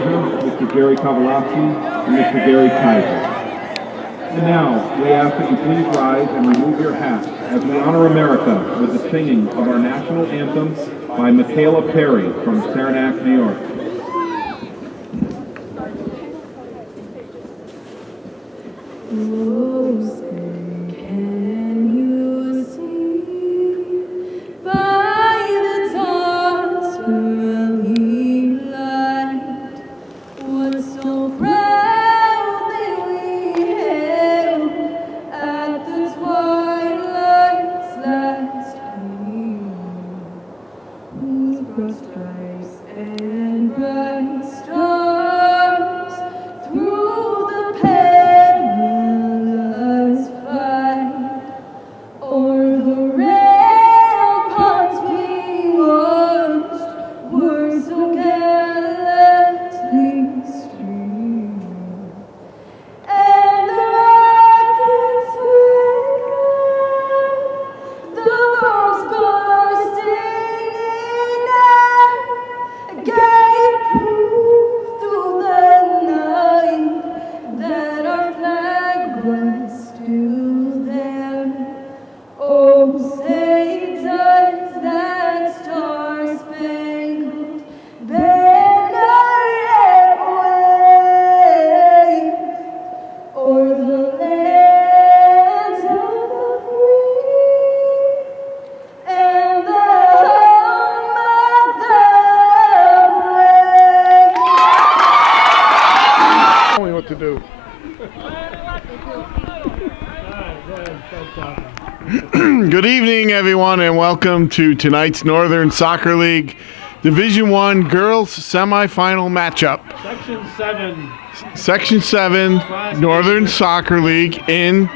composer, Mr. Gary Kowalowski, and Mr. Gary Kaiser. And now, we ask that you please rise and remove your hats as we honor America with the singing of our national anthem by Michaela Perry from Saranac, New York. Good evening, everyone, and welcome to tonight's Northern Soccer League Division I Girls Semifinal matchup. Section 7 Northern Soccer League in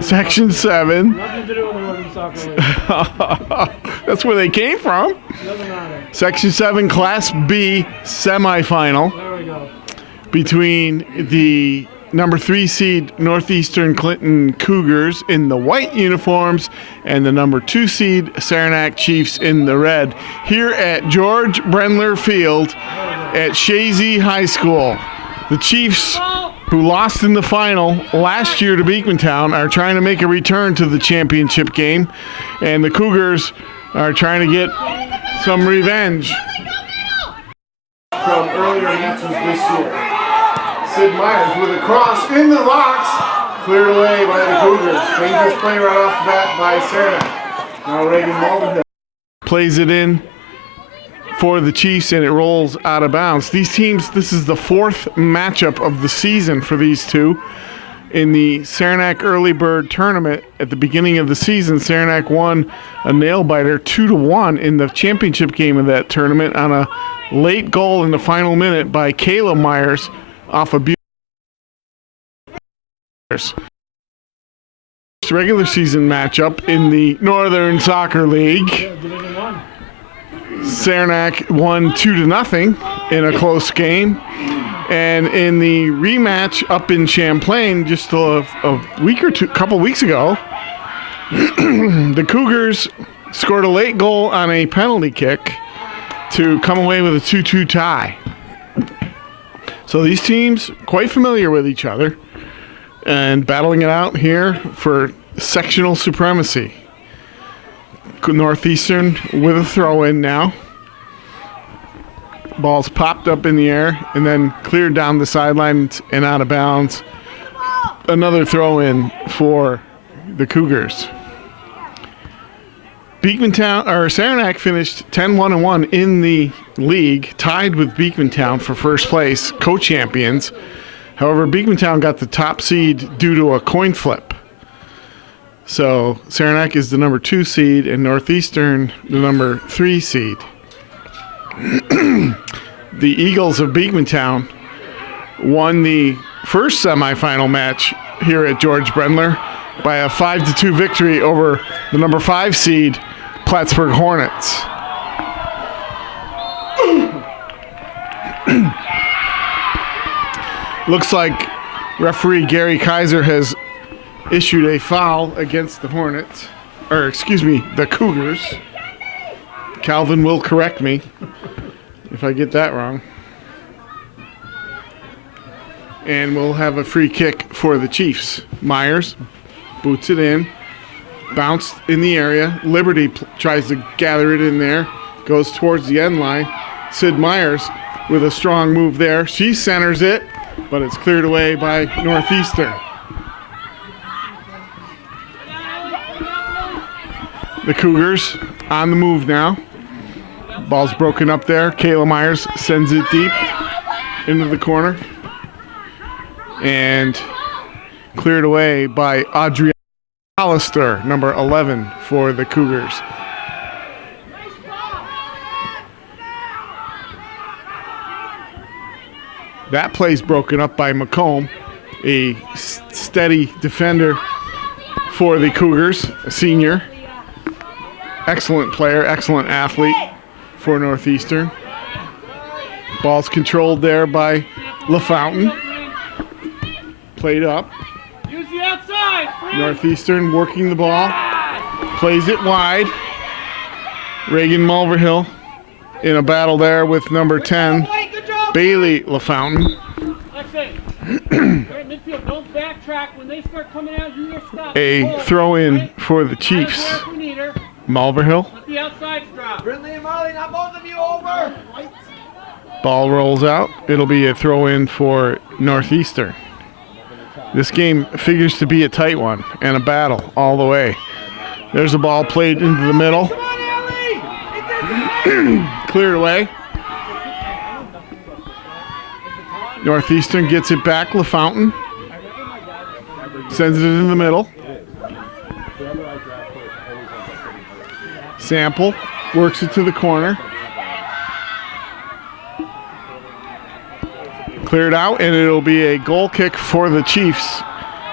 Section 7. Nothing to do with the Northern Soccer League. That's where they came from. Doesn't matter. Section 7 Class B semifinal. There we go. Between the number 3 seed Northeastern Clinton Cougars in the white uniforms and the number 2 seed Saranac Chiefs in the red, here at George Brendler Field at Shazy High School. The Chiefs, who lost in the final last year to Beekmantown, are trying to make a return to the championship game, and the Cougars are trying to get some revenge from earlier matches this year. Sid Myers with a cross in the box, cleared away by the Cougars. Dangerous play right off the bat by Saranac. Now Reagan Malden plays it in for the Chiefs, and it rolls out of bounds. These teams, this is the 4th matchup of the season for these two. In the Saranac Early Bird Tournament at the beginning of the season, Saranac won a nail-biter 2-1 in the championship game of that tournament on a late goal in the final minute by Kayla Myers off a regular season matchup in the Northern Soccer League. Division I. Saranac won 2-0 in a close game. And in the rematch up in Champlain just a week or two, couple weeks ago, the Cougars scored a late goal on a penalty kick to come away with a 2-2 tie. So these teams quite familiar with each other and battling it out here for sectional supremacy. Northeastern with a throw-in now. Ball's popped up in the air and then cleared down the sidelines and out of bounds. Another throw-in for the Cougars. Saranac finished 10-1-1 in the league, tied with Beekmantown for first place, co-champions. However, Beekmantown got the top seed due to a coin flip. So Saranac is the number 2 seed and Northeastern the number 3 seed. The Eagles of Beekmantown won the first semifinal match here at George Brendler by a 5-2 victory over the number 5 seed Plattsburgh Hornets. Looks like referee Gary Kaiser has issued a foul against the Hornets, the Cougars. Calvin will correct me if I get that wrong. And we'll have a free kick for the Chiefs. Myers boots it in. Bounced in the area. Liberty tries to gather it in there. Goes towards the end line. Sid Myers with a strong move there. She centers it, but it's cleared away by Northeastern. The Cougars on the move now. Ball's broken up there. Kayla Myers sends it deep into the corner. And cleared away by Adriana Hollister, number 11 for the Cougars. That play's broken up by McComb, a steady defender for the Cougars, a senior. Excellent player, excellent athlete for Northeastern. Ball's controlled there by LaFountain. Played up. Use the outside. Northeastern working the ball. Plays it wide. Reagan Mulverhill in a battle there with number 10, Bailey LaFountain. Midfield, don't backtrack. When they start coming out, you just stop. A throw in for the Chiefs. Mulverhill. Let the outsides drop. Brindley and Marley, now both of you over. Ball rolls out. It'll be a throw in for Northeastern. This game figures to be a tight one and a battle all the way. There's a ball played into the middle. Cleared away. Northeastern gets it back. LaFountain sends it in the middle. Sample works it to the corner. Cleared out, and it'll be a goal kick for the Chiefs.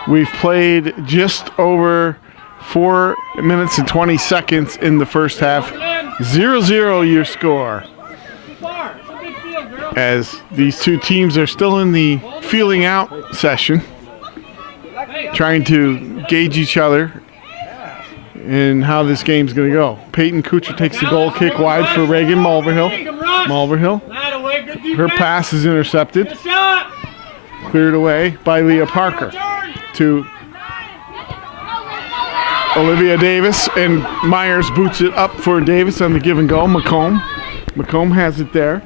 We've played just over 4 minutes and 20 seconds in the first half. 0-0 your score. As these two teams are still in the feeling out session, trying to gauge each other and how this game's going to go. Peyton Kuchar takes the goal kick wide for Reagan Mulverhill. Mulverhill. Her pass is intercepted. Cleared away by Leah Parker to Olivia Davis, and Myers boots it up for Davis on the give and go. McComb has it there.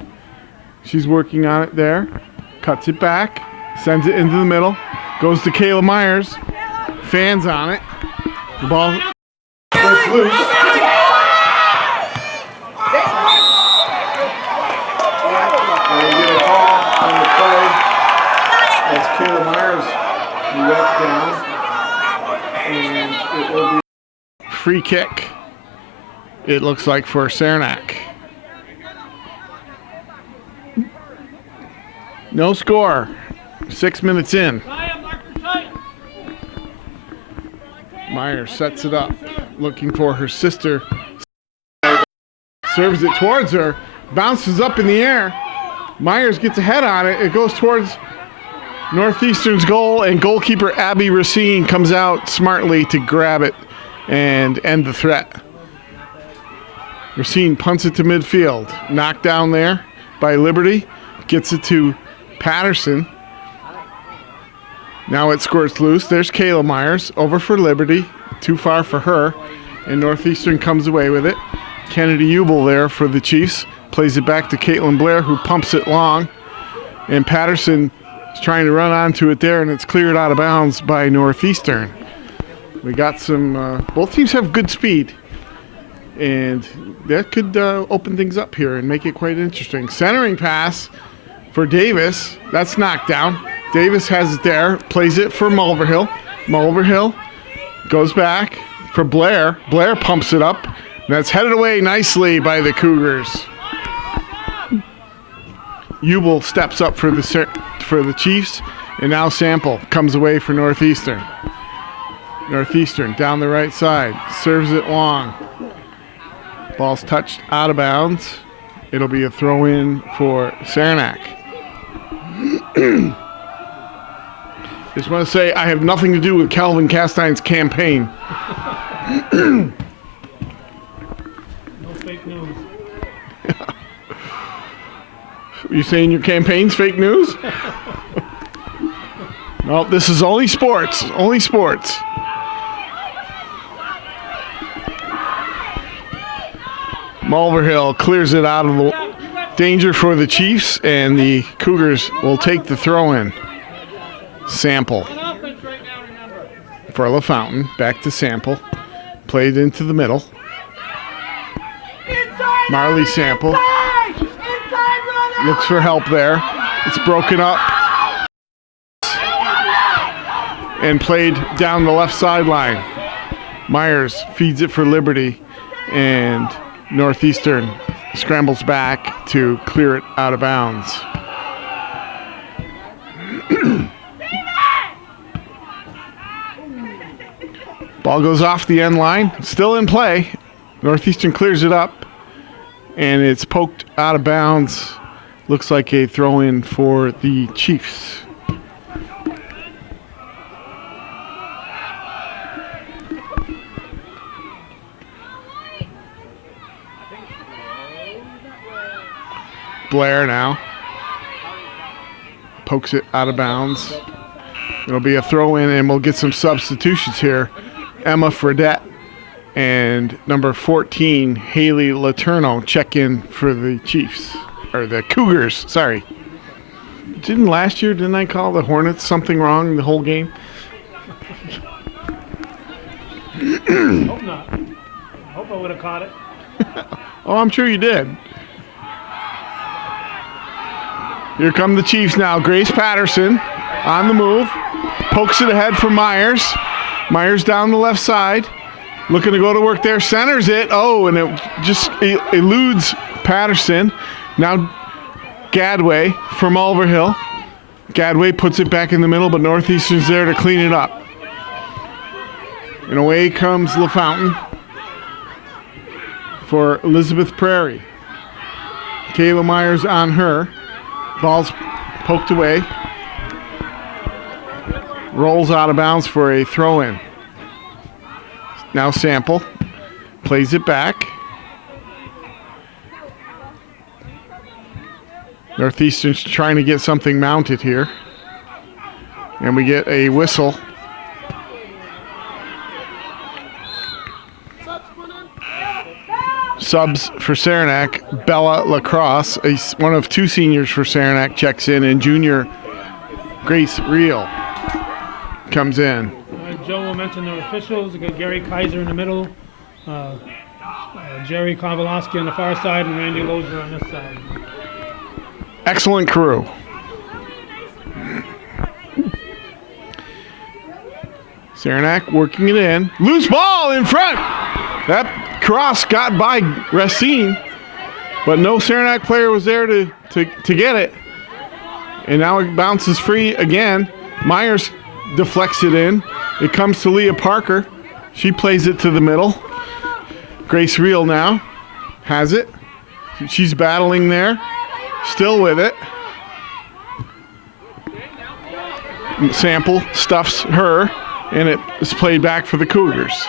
She's working on it there. Cuts it back. Sends it into the middle. Goes to Kayla Myers. Fans on it. The ball goes loose. And we get a call on the play as Kayla Myers went down. And it will be free kick, it looks like, for Saranac. No score. 6 minutes in. Myers sets it up, looking for her sister. Serves it towards her. Bounces up in the air. Myers gets a head on it. It goes towards Northeastern's goal, and goalkeeper Abby Racine comes out smartly to grab it and end the threat. Racine punts it to midfield. Knocked down there by Liberty. Gets it to Patterson. Now it squirts loose. There's Kayla Myers over for Liberty. Too far for her. And Northeastern comes away with it. Kennedy Ubel there for the Chiefs. Plays it back to Caitlin Blair, who pumps it long. And Patterson is trying to run onto it there, and it's cleared out of bounds by Northeastern. We got some, both teams have good speed. And that could open things up here and make it quite interesting. Centering pass for Davis. That's knocked down. Davis has it there. Plays it for Mulverhill. Mulverhill goes back for Blair. Blair pumps it up. That's headed away nicely by the Cougars. Ubel steps up for the Chiefs, and now Sample comes away for Northeastern. Northeastern down the right side. Serves it long. Ball's touched out of bounds. It'll be a throw-in for Saranac. Just want to say I have nothing to do with Calvin Castine's campaign. No fake news. You saying your campaign's fake news? Well, this is only sports. Only sports. Mulverhill clears it out of the danger for the Chiefs, and the Cougars will take the throw-in. Sample for LaFountain. Back to Sample. Played into the middle. Marley Sample looks for help there. It's broken up and played down the left sideline. Myers feeds it for Liberty, and Northeastern scrambles back to clear it out of bounds. Ball goes off the end line, still in play. Northeastern clears it up, and it's poked out of bounds. Looks like a throw-in for the Chiefs. Blair now pokes it out of bounds. It'll be a throw-in, and we'll get some substitutions here. Emma Fredette and number 14, Haley Laterno, check in for the Chiefs, or the Cougars, sorry. Didn't I call the Hornets something wrong the whole game? Hope not. Hope I would have caught it. Oh, I'm sure you did. Here come the Chiefs now. Grace Patterson on the move. Pokes it ahead for Myers. Myers down the left side. Looking to go to work there. Centers it. Oh, and it just eludes Patterson. Now Gadway from Mulverhill. Gadway puts it back in the middle, but Northeastern's there to clean it up. And away comes LaFountain for Elizabeth Prairie. Kayla Myers on her. Ball's poked away. Rolls out of bounds for a throw-in. Now Sample plays it back. Northeastern's trying to get something mounted here. And we get a whistle. Subs for Saranac, Bella Lacrosse, one of two seniors for Saranac, checks in, and junior Grace Reel comes in. Joe will mention the officials. We got Gary Kaiser in the middle, Jerry Kowalowski on the far side, and Randy Lozier on this side. Excellent crew. Saranac working it in. Loose ball in front. That cross got by Racine, but no Saranac player was there to get it. And now it bounces free again. Myers deflects it in. It comes to Leah Parker. She plays it to the middle. Grace Reel now has it. She's battling there. Still with it. Sample stuffs her, and it is played back for the Cougars.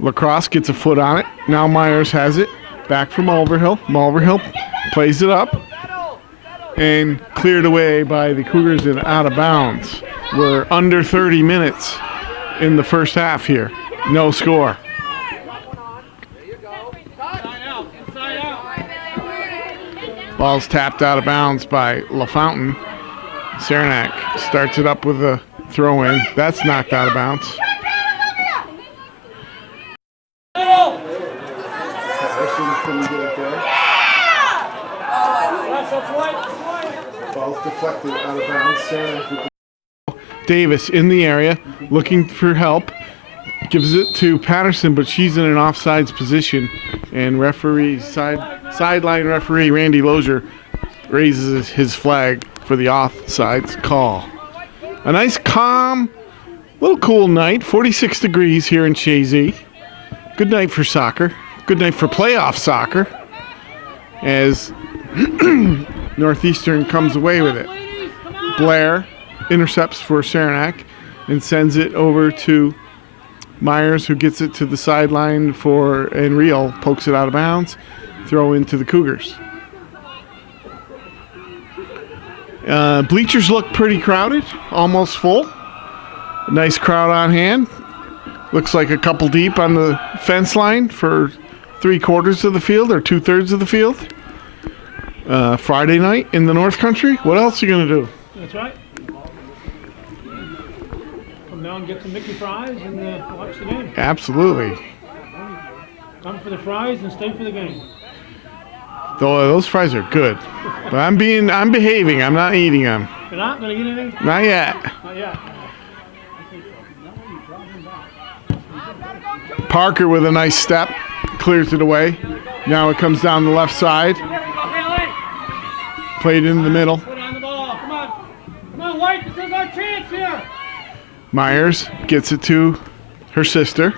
Lacrosse gets a foot on it. Now Myers has it. Back from Mulverhill. Mulverhill plays it up and cleared away by the Cougars and out of bounds. We're under 30 minutes in the first half here. No score. Ball's tapped out of bounds by LaFountain. Saranac starts it up with a throw-in. That's knocked out of bounds. Patterson couldn't get it there. Ball's deflected out of bounds. Saranac with Davis in the area, looking for help. Gives it to Patterson, but she's in an offsides position, and sideline referee Randy Lozier raises his flag for the offsides call. A nice, calm, little cool night. 46 degrees here in Chazy. Good night for soccer. Good night for playoff soccer, as Northeastern comes away with it. Blair intercepts for Saranac and sends it over to Myers, who gets it to the sideline for, and Reel pokes it out of bounds. Throw into the Cougars. Bleachers look pretty crowded, almost full. Nice crowd on hand. Looks like a couple deep on the fence line for 3/4 of the field or 2/3 of the field. Friday night in the North Country. What else are you going to do? That's right. Come down and get some Mickey fries and watch the game. Absolutely. Come for the fries and stay for the game. Those fries are good, but I'm behaving. I'm not eating them. You're not going to eat anything? Not yet. Not yet. Parker with a nice step, clears it away. Now it comes down the left side. Played in the middle. Put on the ball. Come on. Come on, White. This is our chance here. Myers gets it to her sister.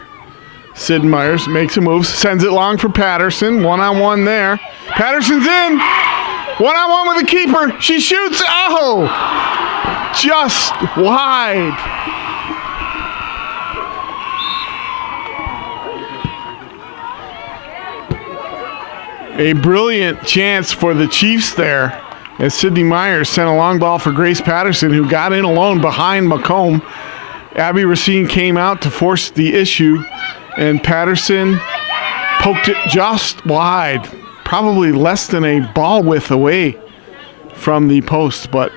Sid Myers makes a move, sends it long for Patterson. One-on-one there. Patterson's in. One-on-one with the keeper. She shoots. Oh! Just wide. A brilliant chance for the Chiefs there as Sydney Myers sent a long ball for Grace Patterson, who got in alone behind McComb. Abby Racine came out to force the issue, and Patterson poked it just wide, probably less than a ball width away from the post, but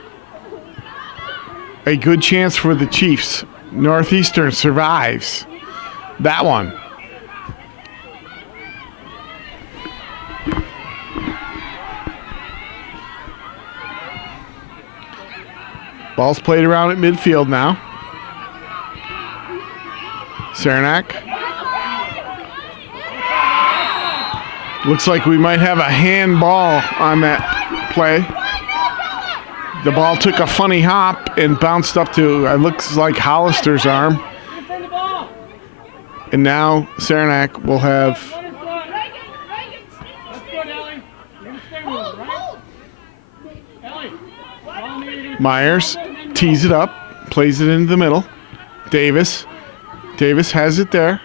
a good chance for the Chiefs. Northeastern survives that one. Ball's played around at midfield now. Saranac. Looks like we might have a handball on that play. The ball took a funny hop and bounced up to, it looks like Hollister's arm. And now Saranac will have Myers tees it up, plays it into the middle. Davis has it there.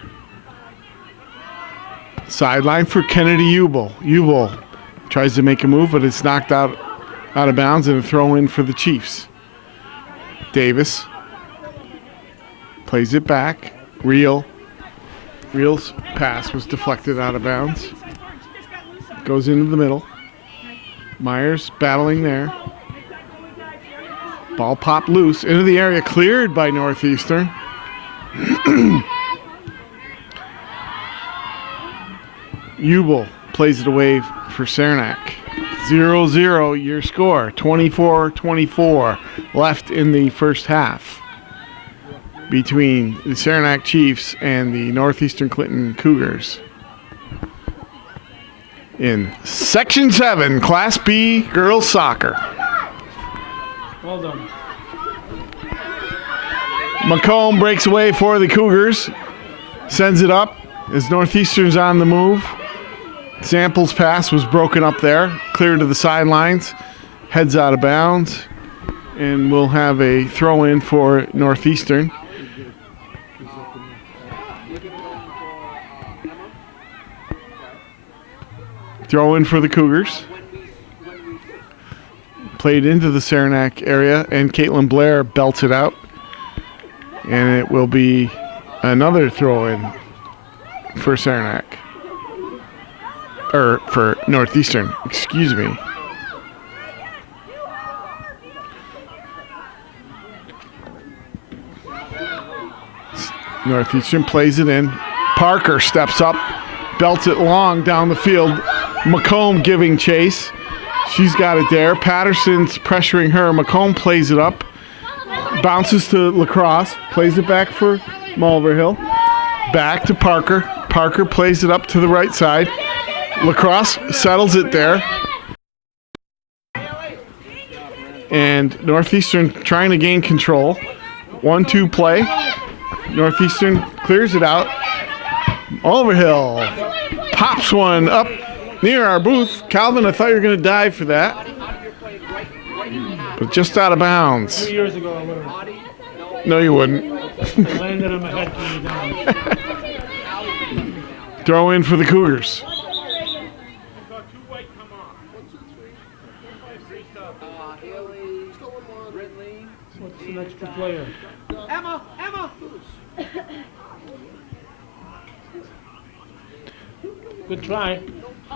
Sideline for Kennedy Ubel. Ubel tries to make a move, but it's knocked out of bounds and a throw in for the Chiefs. Davis plays it back. Real's pass was deflected out of bounds. Goes into the middle. Myers battling there. Ball popped loose into the area, cleared by Northeastern. Ubel plays it away for Saranac. 0-0 your score. 24-24 left in the first half between the Saranac Chiefs and the Northeastern Clinton Cougars. In Section 7, Class B girls soccer. Well done. McComb breaks away for the Cougars. Sends it up as Northeastern's on the move. Sample's pass was broken up there. Clear to the sidelines. Heads out of bounds. And we'll have a throw in for Northeastern. Throw in for the Cougars. Played into the Saranac area, and Caitlin Blair belts it out. And it will be another throw in for Saranac. Or for Northeastern, excuse me. Northeastern plays it in. Parker steps up, belts it long down the field. McComb giving chase. She's got it there. Patterson's pressuring her. McComb plays it up. Bounces to Lacrosse. Plays it back for Mulverhill. Back to Parker. Parker plays it up to the right side. Lacrosse settles it there. And Northeastern trying to gain control. 1-2 play. Northeastern clears it out. Mulverhill pops one up near our booth. Calvin, I thought you were going to dive for that. But just out of bounds. 2 years ago, I would have. No, you wouldn't. Landed on my head coming down. Throw in for the Cougars. Haley, Ridley. What's an extra player? Emma! Good try.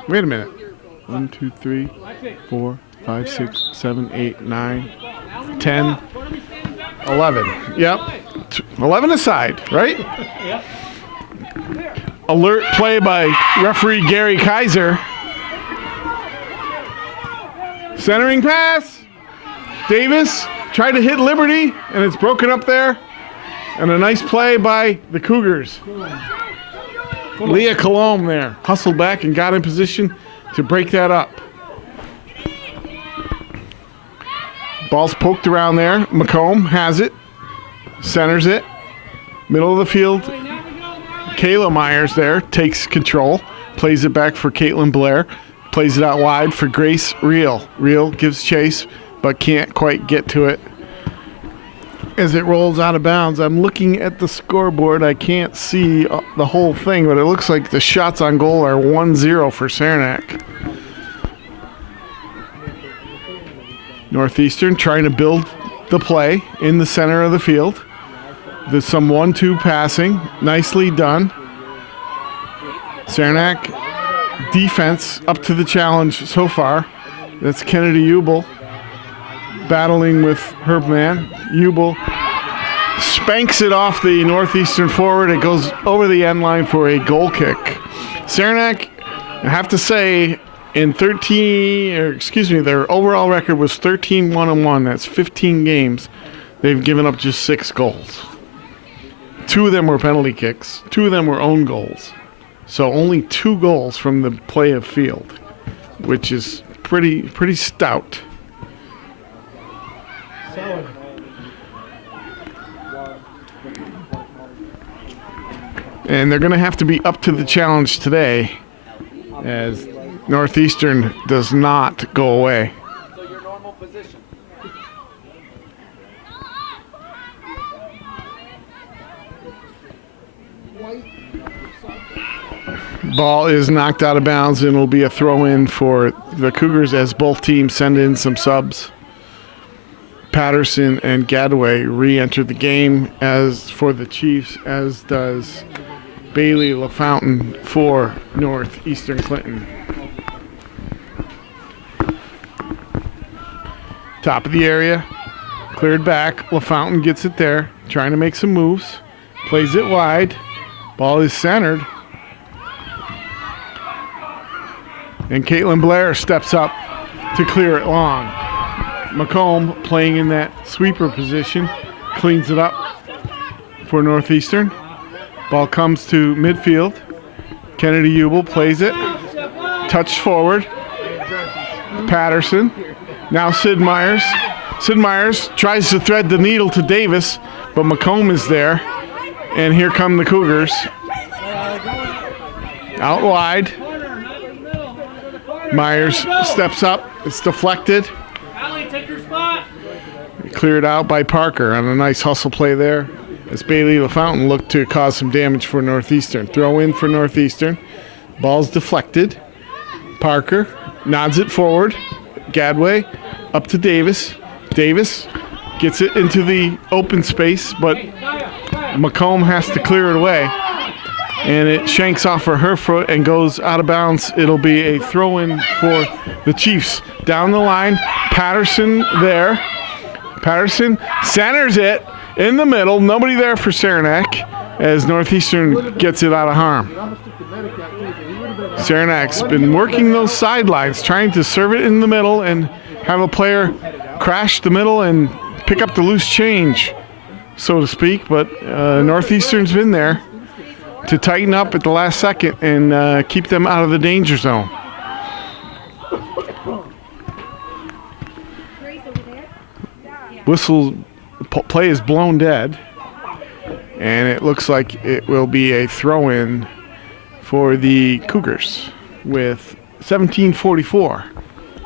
Wait a minute. 1, 2, 3, 4, 5, 6, 7, 8, 9, 10, 11. Yep. 11 aside, right? Yep. Alert play by referee Gary Kaiser. Centering pass. Davis tried to hit Liberty, and it's broken up there. And a nice play by the Cougars. Leah Colomb there hustled back and got in position to break that up. Ball's poked around there. McComb has it. Centers it. Middle of the field. Kayla Myers there takes control. Plays it back for Caitlin Blair. Plays it out wide for Grace Reel. Reel gives chase, but can't quite get to it as it rolls out of bounds. I'm looking at the scoreboard. I can't see the whole thing, but it looks like the shots on goal are 1-0 for Saranac. Northeastern trying to build the play in the center of the field. There's some 1-2 passing. Nicely done. Saranac defense up to the challenge so far. That's Kennedy Ubel battling with Herbman. Ubel spanks it off the Northeastern forward. It goes over the end line for a goal kick. Saranac, I have to say, in their overall record was 13-1-1. That's 15 games. They've given up just 6 goals. 2 of them were penalty kicks. 2 of them were own goals. So only 2 goals from the play of field, which is pretty stout. And they're going to have to be up to the challenge today, as Northeastern does not go away. So your normal position. Ball is knocked out of bounds and will be a throw-in for the Cougars as both teams send in some subs. Patterson and Gadway re-enter the game as for the Chiefs, as does Bailey LaFountain for Northeastern Clinton. Top of the area, cleared back. LaFountain gets it there, trying to make some moves. Plays it wide. Ball is centered. And Caitlin Blair steps up to clear it long. McComb playing in that sweeper position, cleans it up for Northeastern. Ball comes to midfield. Kennedy Ubel plays it. Touch forward. Patterson. Now Sid Myers. Sid Myers tries to thread the needle to Davis, but McComb is there. And here come the Cougars. Out wide. Myers steps up. It's deflected. Allie, take your spot. Cleared out by Parker on a nice hustle play there, as Bailey LaFountain looked to cause some damage for Northeastern. Throw in for Northeastern. Ball's deflected. Parker nods it forward. Gadway up to Davis. Davis gets it into the open space, but McComb has to clear it away. And it shanks off for her foot and goes out of bounds. It'll be a throw-in for the Chiefs. Down the line, Patterson there. Patterson centers it in the middle. Nobody there for Saranac as Northeastern gets it out of harm. Saranac's been working those sidelines, trying to serve it in the middle and have a player crash the middle and pick up the loose change, so to speak. But Northeastern's been there to tighten up at the last second and keep them out of the danger zone. Whistle play is blown dead, and it looks like it will be a throw-in for the Cougars with 17:44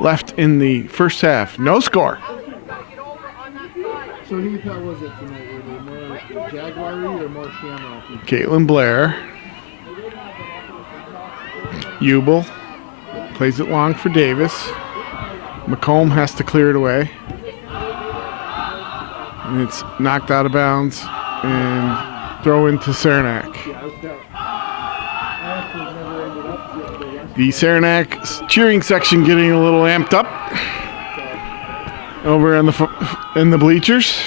left in the first half. No score. So who was it tonight? Were they more Jaguar-y or more Shamrock? Caitlin Blair. Ubel plays it long for Davis. McComb has to clear it away. And it's knocked out of bounds and throw into Saranac. The Saranac cheering section getting a little amped up over in the bleachers.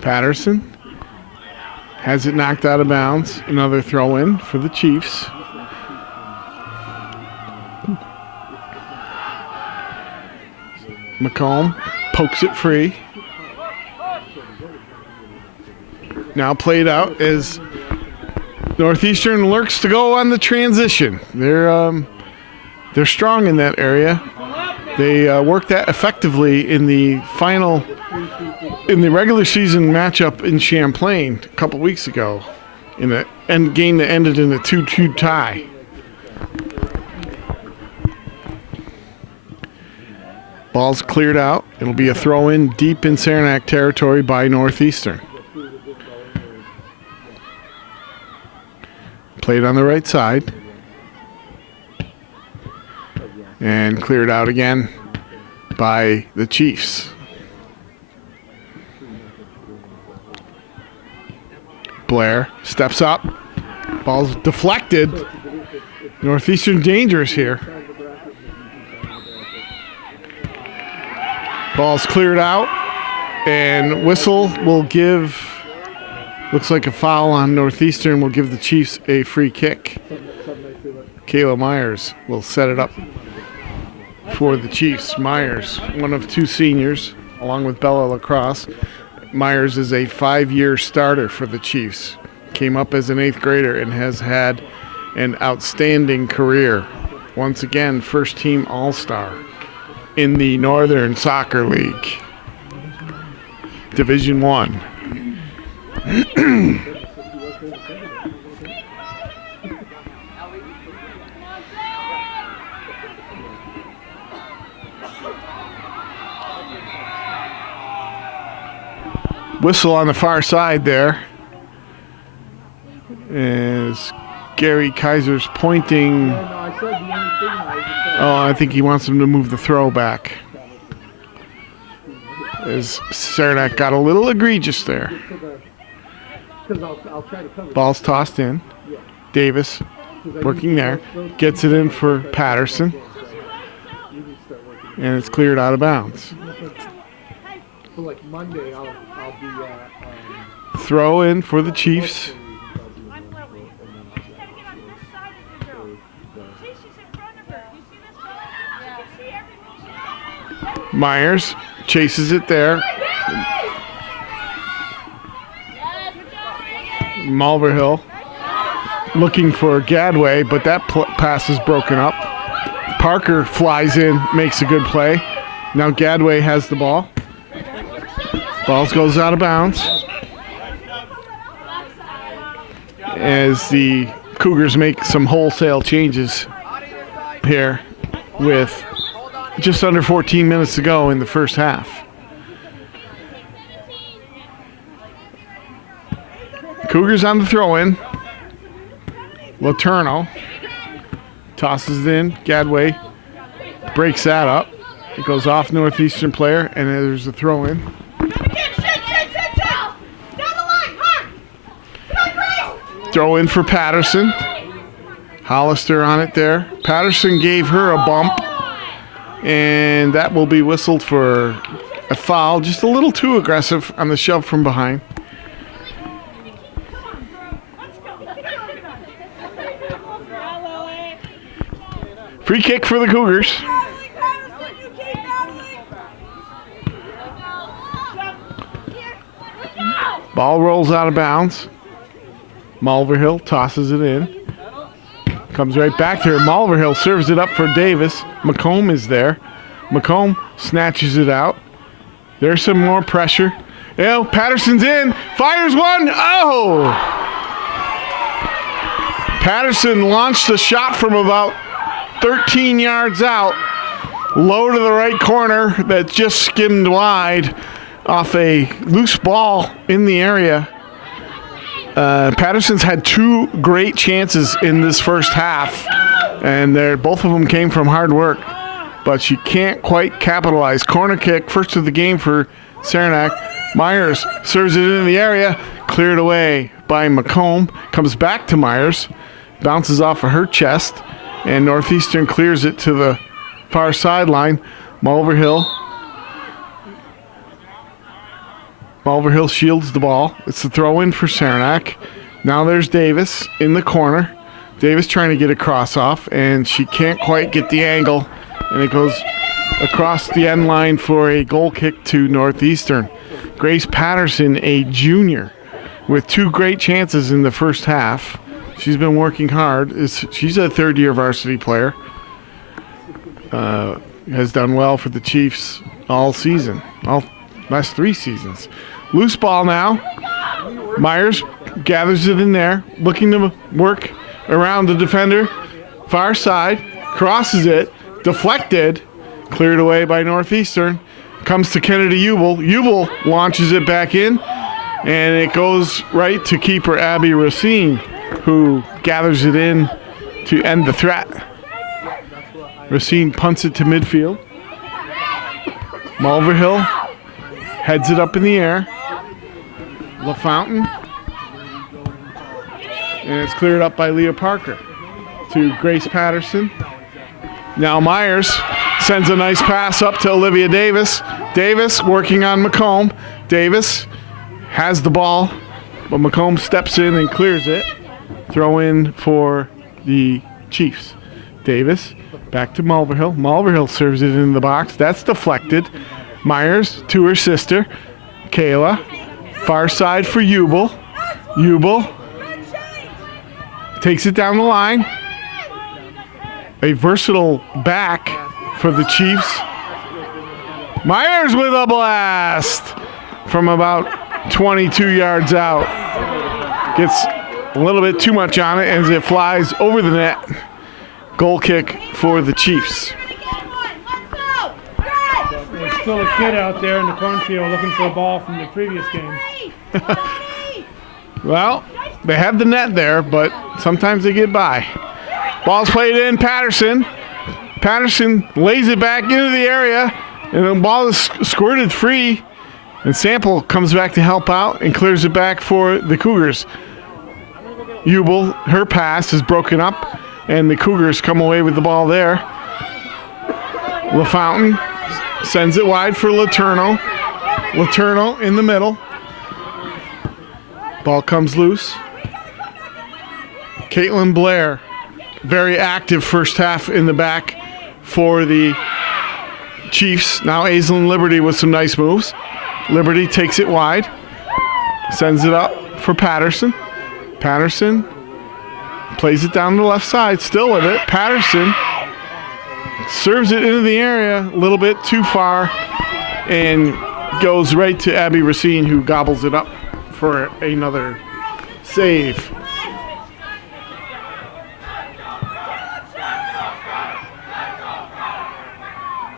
Patterson has it knocked out of bounds. Another throw in for the Chiefs. McComb pokes it free. Now played out as Northeastern lurks to go on the transition. They're strong in that area. They worked that effectively in the regular season matchup in Champlain a couple weeks ago, in a game that ended in a 2-2 tie. Ball's cleared out. It'll be a throw-in deep in Saranac territory by Northeastern. Played on the right side. And cleared out again by the Chiefs. Blair steps up. Ball's deflected. Northeastern dangerous here. Ball's cleared out, and whistle will give, looks like a foul on Northeastern, will give the Chiefs a free kick. Kayla Myers will set it up for the Chiefs. Myers, one of two seniors, along with Bella Lacrosse. Myers is a 5-year starter for the Chiefs. Came up as an 8th grader and has had an outstanding career. Once again, first team All-Star in the Northern Soccer League, Division I. Whistle on the far side there as Gary Kaiser's pointing. Oh, I think he wants him to move the throw back. As Saranac got a little egregious there. Ball's tossed in. Davis working there. Gets it in for Patterson. And it's cleared out of bounds. Throw in for the Chiefs. Myers chases it there. Mulverhill looking for Gadway, but that pass is broken up. Parker flies in, makes a good play. Now Gadway has the ball. Ball goes out of bounds as the Cougars make some wholesale changes here with just under 14 minutes to go in the first half. Cougars on the throw-in. Laterno tosses it in. Gadway breaks that up. It goes off Northeastern player, and there's a throw-in. Throw in for Patterson. Hollister on it there. Patterson gave her a bump, and that will be whistled for a foul. Just a little too aggressive on the shove from behind. Free kick for the Cougars. Ball rolls out of bounds. Mulverhill tosses it in. Comes right back to her. Mulverhill serves it up for Davis. McComb is there. McComb snatches it out. There's some more pressure. Patterson's in. Fires one. Oh! Patterson launched the shot from about 13 yards out. Low to the right corner that just skimmed wide off a loose ball in the area. Patterson's had two great chances in this first half, and both of them came from hard work. but she can't quite capitalize. Corner kick, first of the game for Saranac. Myers serves it into the area, cleared away by McComb. Comes back to Myers, bounces off of her chest, and Northeastern clears it to the far sideline. Mulverhill shields the ball. It's the throw in for Saranac. Now there's Davis in the corner. Davis trying to get a cross off, and she can't quite get the angle, and it goes across the end line for a goal kick to Northeastern. Grace Patterson, a junior, with 2 great chances in the first half. She's been working hard. She's a third-year varsity player. Has done well for the Chiefs all season, all last 3 seasons. Loose ball now. Myers gathers it in there, looking to work around the defender. Far side, crosses it, deflected, cleared away by Northeastern. Comes to Kennedy Ubel. Ubel launches it back in, and it goes right to keeper Abby Racine, who gathers it in to end the threat. Racine punts it to midfield. Mulverhill heads it up in the air. LaFountain. And it's cleared up by Leah Parker to Grace Patterson. Now Myers sends a nice pass up to Olivia Davis. Davis working on McComb. Davis has the ball, but McComb steps in and clears it. Throw in for the Chiefs. Davis back to Mulverhill. Mulverhill serves it in the box. That's deflected. Myers to her sister, Kayla. Far side for Ubel. Ubel takes it down the line. A versatile back for the Chiefs. Myers with a blast from about 22 yards out. Gets a little bit too much on it as it flies over the net. Goal kick for the Chiefs. There's still a kid out there in the cornfield looking for a ball from the previous game. Well, they have the net there, but sometimes they get by. Ball's played in. Patterson. Patterson lays it back into the area, and the ball is squirted free. And Sample comes back to help out and clears it back for the Cougars. Ubel, her pass is broken up, and the Cougars come away with the ball there. LaFountain sends it wide for Letourneau. Letourneau in the middle. Ball comes loose. Caitlin Blair, very active first half in the back for the Chiefs. Now Aislinn Liberty with some nice moves. Liberty takes it wide. Sends it up for Patterson. Patterson plays it down the left side, still with it. Patterson serves it into the area a little bit too far and goes right to Abby Racine, who gobbles it up for another save.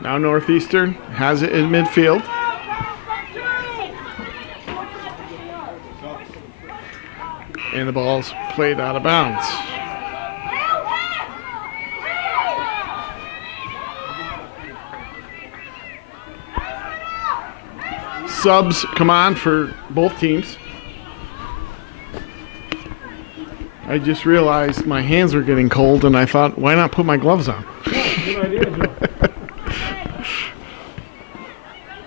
Now Northeastern has it in midfield. And the ball's played out of bounds. Subs come on for both teams. I just realized my hands were getting cold, and I thought, why not put my gloves on? Good idea, Joe.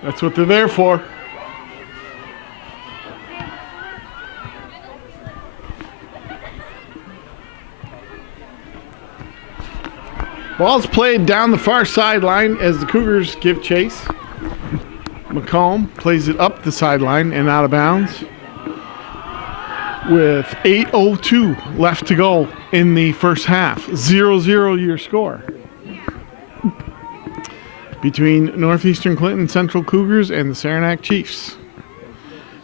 That's what they're there for. Ball's played down the far sideline as the Cougars give chase. McComb plays it up the sideline and out of bounds with 8:02 left to go in the first half. 0-0 your score between Northeastern Clinton Central Cougars and the Saranac Chiefs.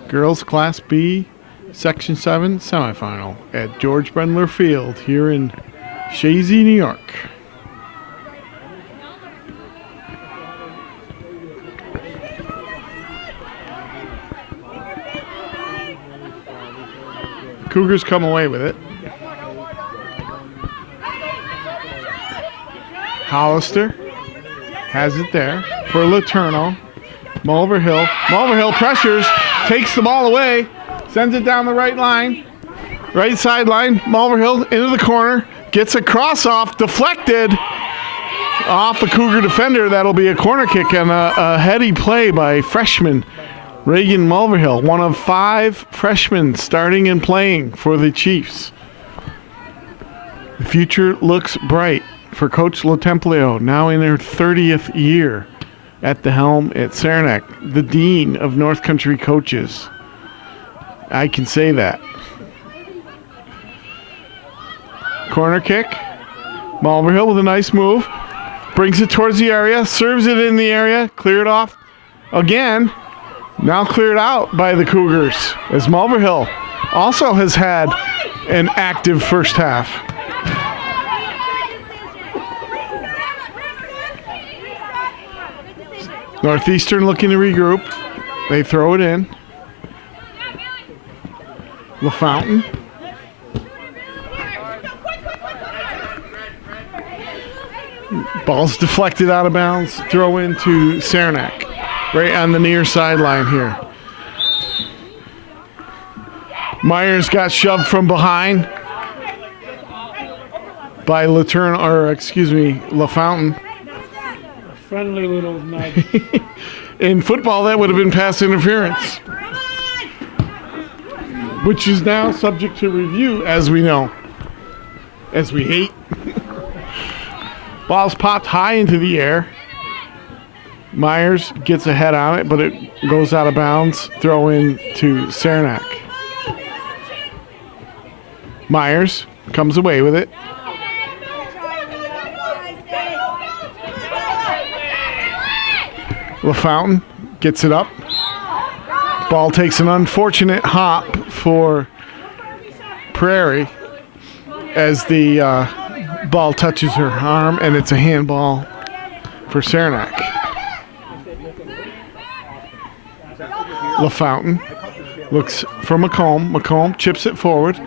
Girls Class B Section 7 semifinal at George Brendler Field here in Shazy, New York. Cougars come away with it. Hollister has it there for Letourneau. Mulverhill. Mulverhill pressures, takes the ball away, sends it down the right line. Right sideline. Mulverhill into the corner. Gets a cross off, deflected off the Cougar defender. That'll be a corner kick and a heady play by freshman Reagan Mulverhill. One of 5 freshmen starting and playing for the Chiefs. The future looks bright for Coach LaTemplio, now in her 30th year at the helm at Saranac, the dean of North Country coaches. I can say that. Corner kick. Mulverhill with a nice move. Brings it towards the area, serves it in the area, clear it off again. Now cleared out by the Cougars as Mulverhill also has had an active first half. Northeastern looking to regroup. They throw it in. LaFountain. Ball's deflected out of bounds. Throw into Saranac. Right on the near sideline here. Myers got shoved from behind by LaFountain. Friendly little nudge. In football, that would have been pass interference, which is now subject to review, as we know, as we hate. Ball's popped high into the air. Myers gets a head on it, but it goes out of bounds. Throw in to Saranac. Myers comes away with it. LaFountain gets it up. Ball takes an unfortunate hop for Prairie as the ball touches her arm, and it's a handball for Saranac. LaFountain looks for McComb. McComb chips it forward.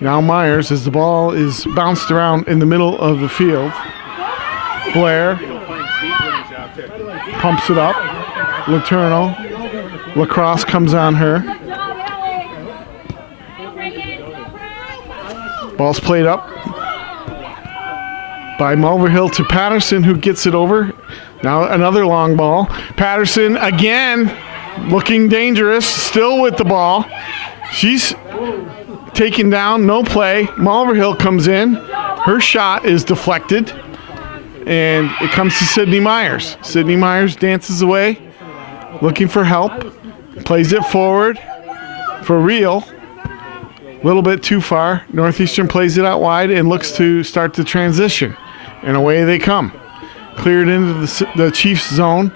Now Myers, as the ball is bounced around in the middle of the field. Blair pumps it up. Letourneau. Lacrosse comes on her. Ball's played up by Mulverhill to Patterson, who gets it over. Now another long ball. Patterson again looking dangerous, still with the ball. She's taken down, no play. Mulverhill comes in. Her shot is deflected. And it comes to Sydney Myers. Sydney Myers dances away, looking for help. Plays it forward for Real. A little bit too far. Northeastern plays it out wide and looks to start the transition. And away they come. Cleared into the Chiefs zone.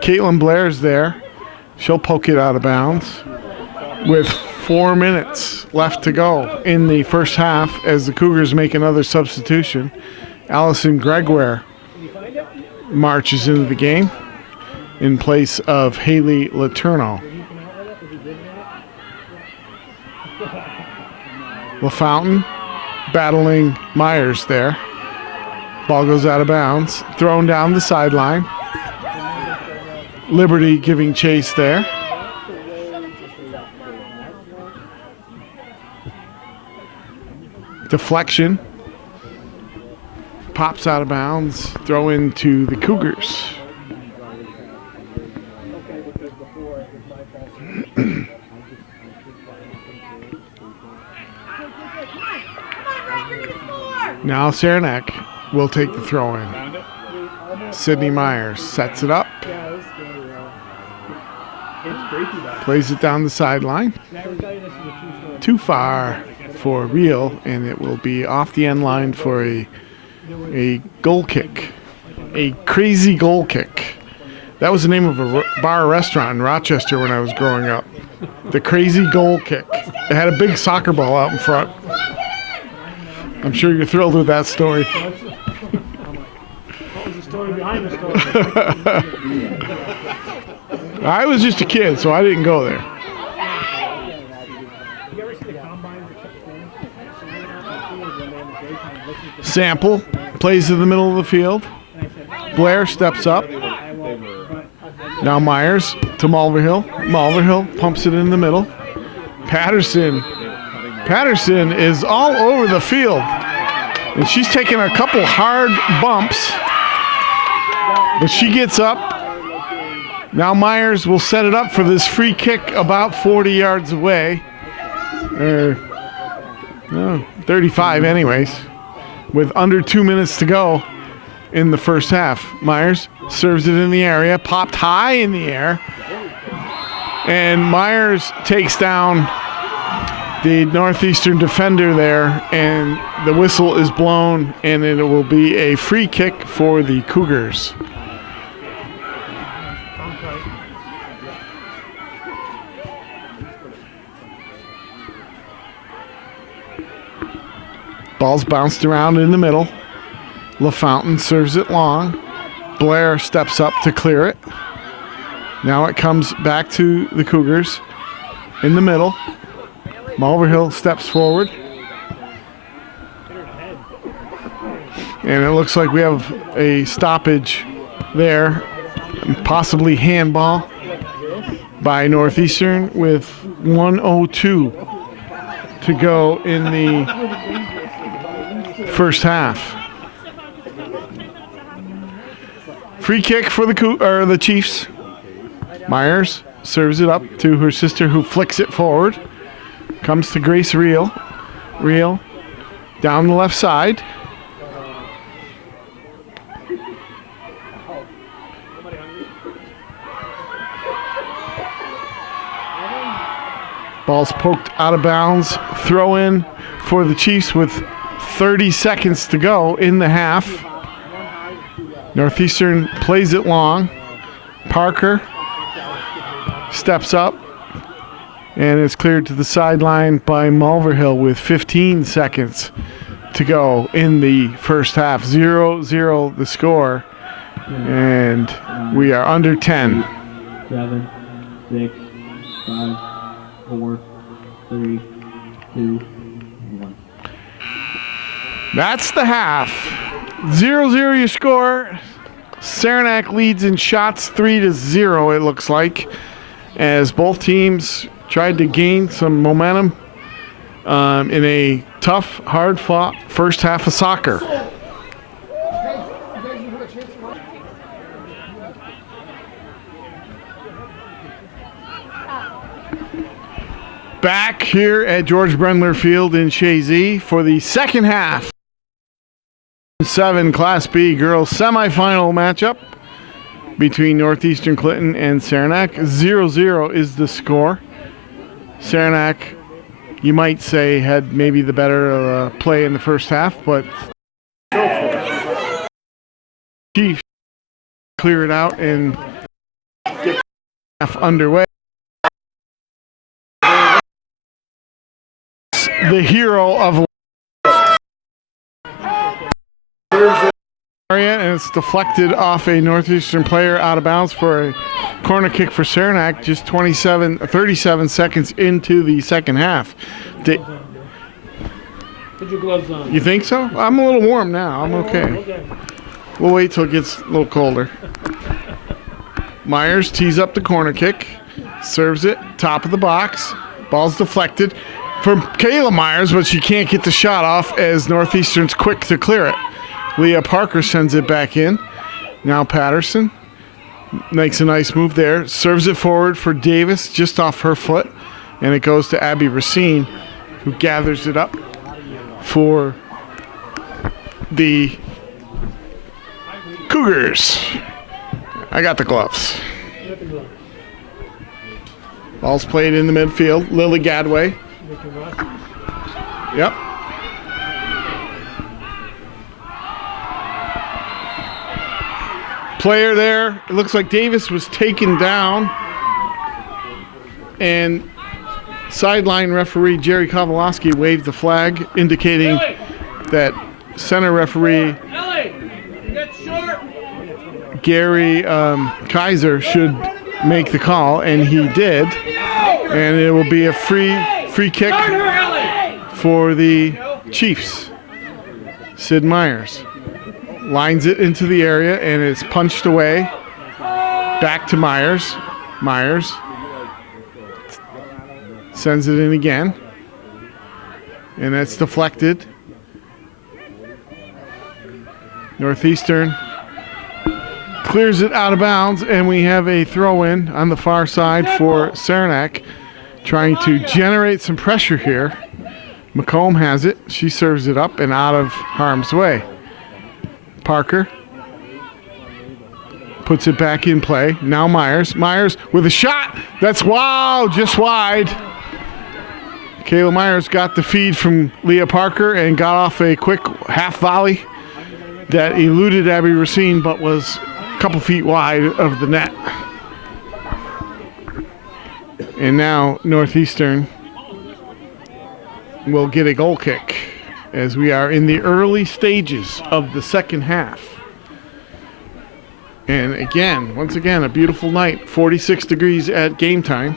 Caitlin Blair's there. She'll poke it out of bounds with 4 minutes left to go in the first half as the Cougars make another substitution. Allison Gregoire marches into the game in place of Haley Letourneau. LaFountain battling Myers there. Ball goes out of bounds. Thrown down the sideline. Liberty giving chase there. Deflection. Pops out of bounds. Throw into the Cougars. Now Saranac will take the throw in. Sydney Myers sets it up. Plays it down the sideline. Too far for Real, and it will be off the end line for a goal kick. A crazy goal kick. That was the name of a bar restaurant in Rochester when I was growing up. The Crazy Goal Kick. It had a big soccer ball out in front. I'm sure you're thrilled with that story. What was the story behind the story? I was just a kid, so I didn't go there. Sample plays to the middle of the field. Blair steps up. Now Myers to Mulverhill. Mulverhill pumps it in the middle. Patterson is all over the field. And she's taking a couple hard bumps. But she gets up. Now Myers will set it up for this free kick about 40 yards away. 35 anyways. With under 2 minutes to go in the first half. Myers serves it in the area, popped high in the air. And Myers takes down the Northeastern defender there, and the whistle is blown, and it will be a free kick for the Cougars. Ball's bounced around in the middle. LaFountain serves it long. Blair steps up to clear it. Now it comes back to the Cougars in the middle. Mulverhill steps forward. And it looks like we have a stoppage there. Possibly handball by Northeastern with 1:02 to go in the first half. Free kick for the Chiefs. Myers serves it up to her sister, who flicks it forward. Comes to Grace Reel. Reel down the left side. Ball's poked out of bounds. Throw in for the Chiefs with 30 seconds to go in the half. Northeastern plays it long. Parker steps up and is cleared to the sideline by Mulverhill with 15 seconds to go in the first half. 0-0 the score, and we are under 10. 7, 6, 5, 4, 3, 2, 1. That's the half. 0-0 your score. Saranac leads in shots 3-0, it looks like, as both teams tried to gain some momentum in a tough, hard-fought first half of soccer. Back here at George Brendler Field in Chazy for the second half. 7 Class B girls semifinal matchup between Northeastern Clinton and Saranac. 0-0 is the score. Saranac, you might say, had maybe the better play in the first half, but Chiefs clear it out and get half underway. The hero of area, and it's deflected off a Northeastern player out of bounds for a corner kick for Saranac just 37 seconds into the second half. Put your gloves on. You think so? I'm a little warm now. I'm okay. Okay. We'll wait till it gets a little colder. Myers tees up the corner kick, serves it, top of the box. Ball's deflected from Kayla Myers, but she can't get the shot off as Northeastern's quick to clear it. Leah Parker sends it back in. Now Patterson makes a nice move there. Serves it forward for Davis just off her foot. And it goes to Abby Racine, who gathers it up for the Cougars. I got the gloves. Ball's played in the midfield. Lily Gadway. Yep. Player there. It looks like Davis was taken down. And sideline referee Jerry Kowalowski waved the flag, indicating that center referee Gary Kaiser should make the call, and he did. And it will be a free kick for the Chiefs. Sid Myers. lines it into the area, and it's punched away. Back to Myers. Myers sends it in again, and that's deflected. Northeastern clears it out of bounds, and we have a throw-in on the far side for Saranac, trying to generate some pressure here. McComb has it. She serves it up and out of harm's way. Parker puts it back in play. Now Myers. Myers with a shot. That's just wide. Kayla Myers got the feed from Leah Parker and got off a quick half volley that eluded Abby Racine but was a couple feet wide of the net. And now Northeastern will get a goal kick as we are in the early stages of the second half. And again, once again, a beautiful night. 46 degrees at game time.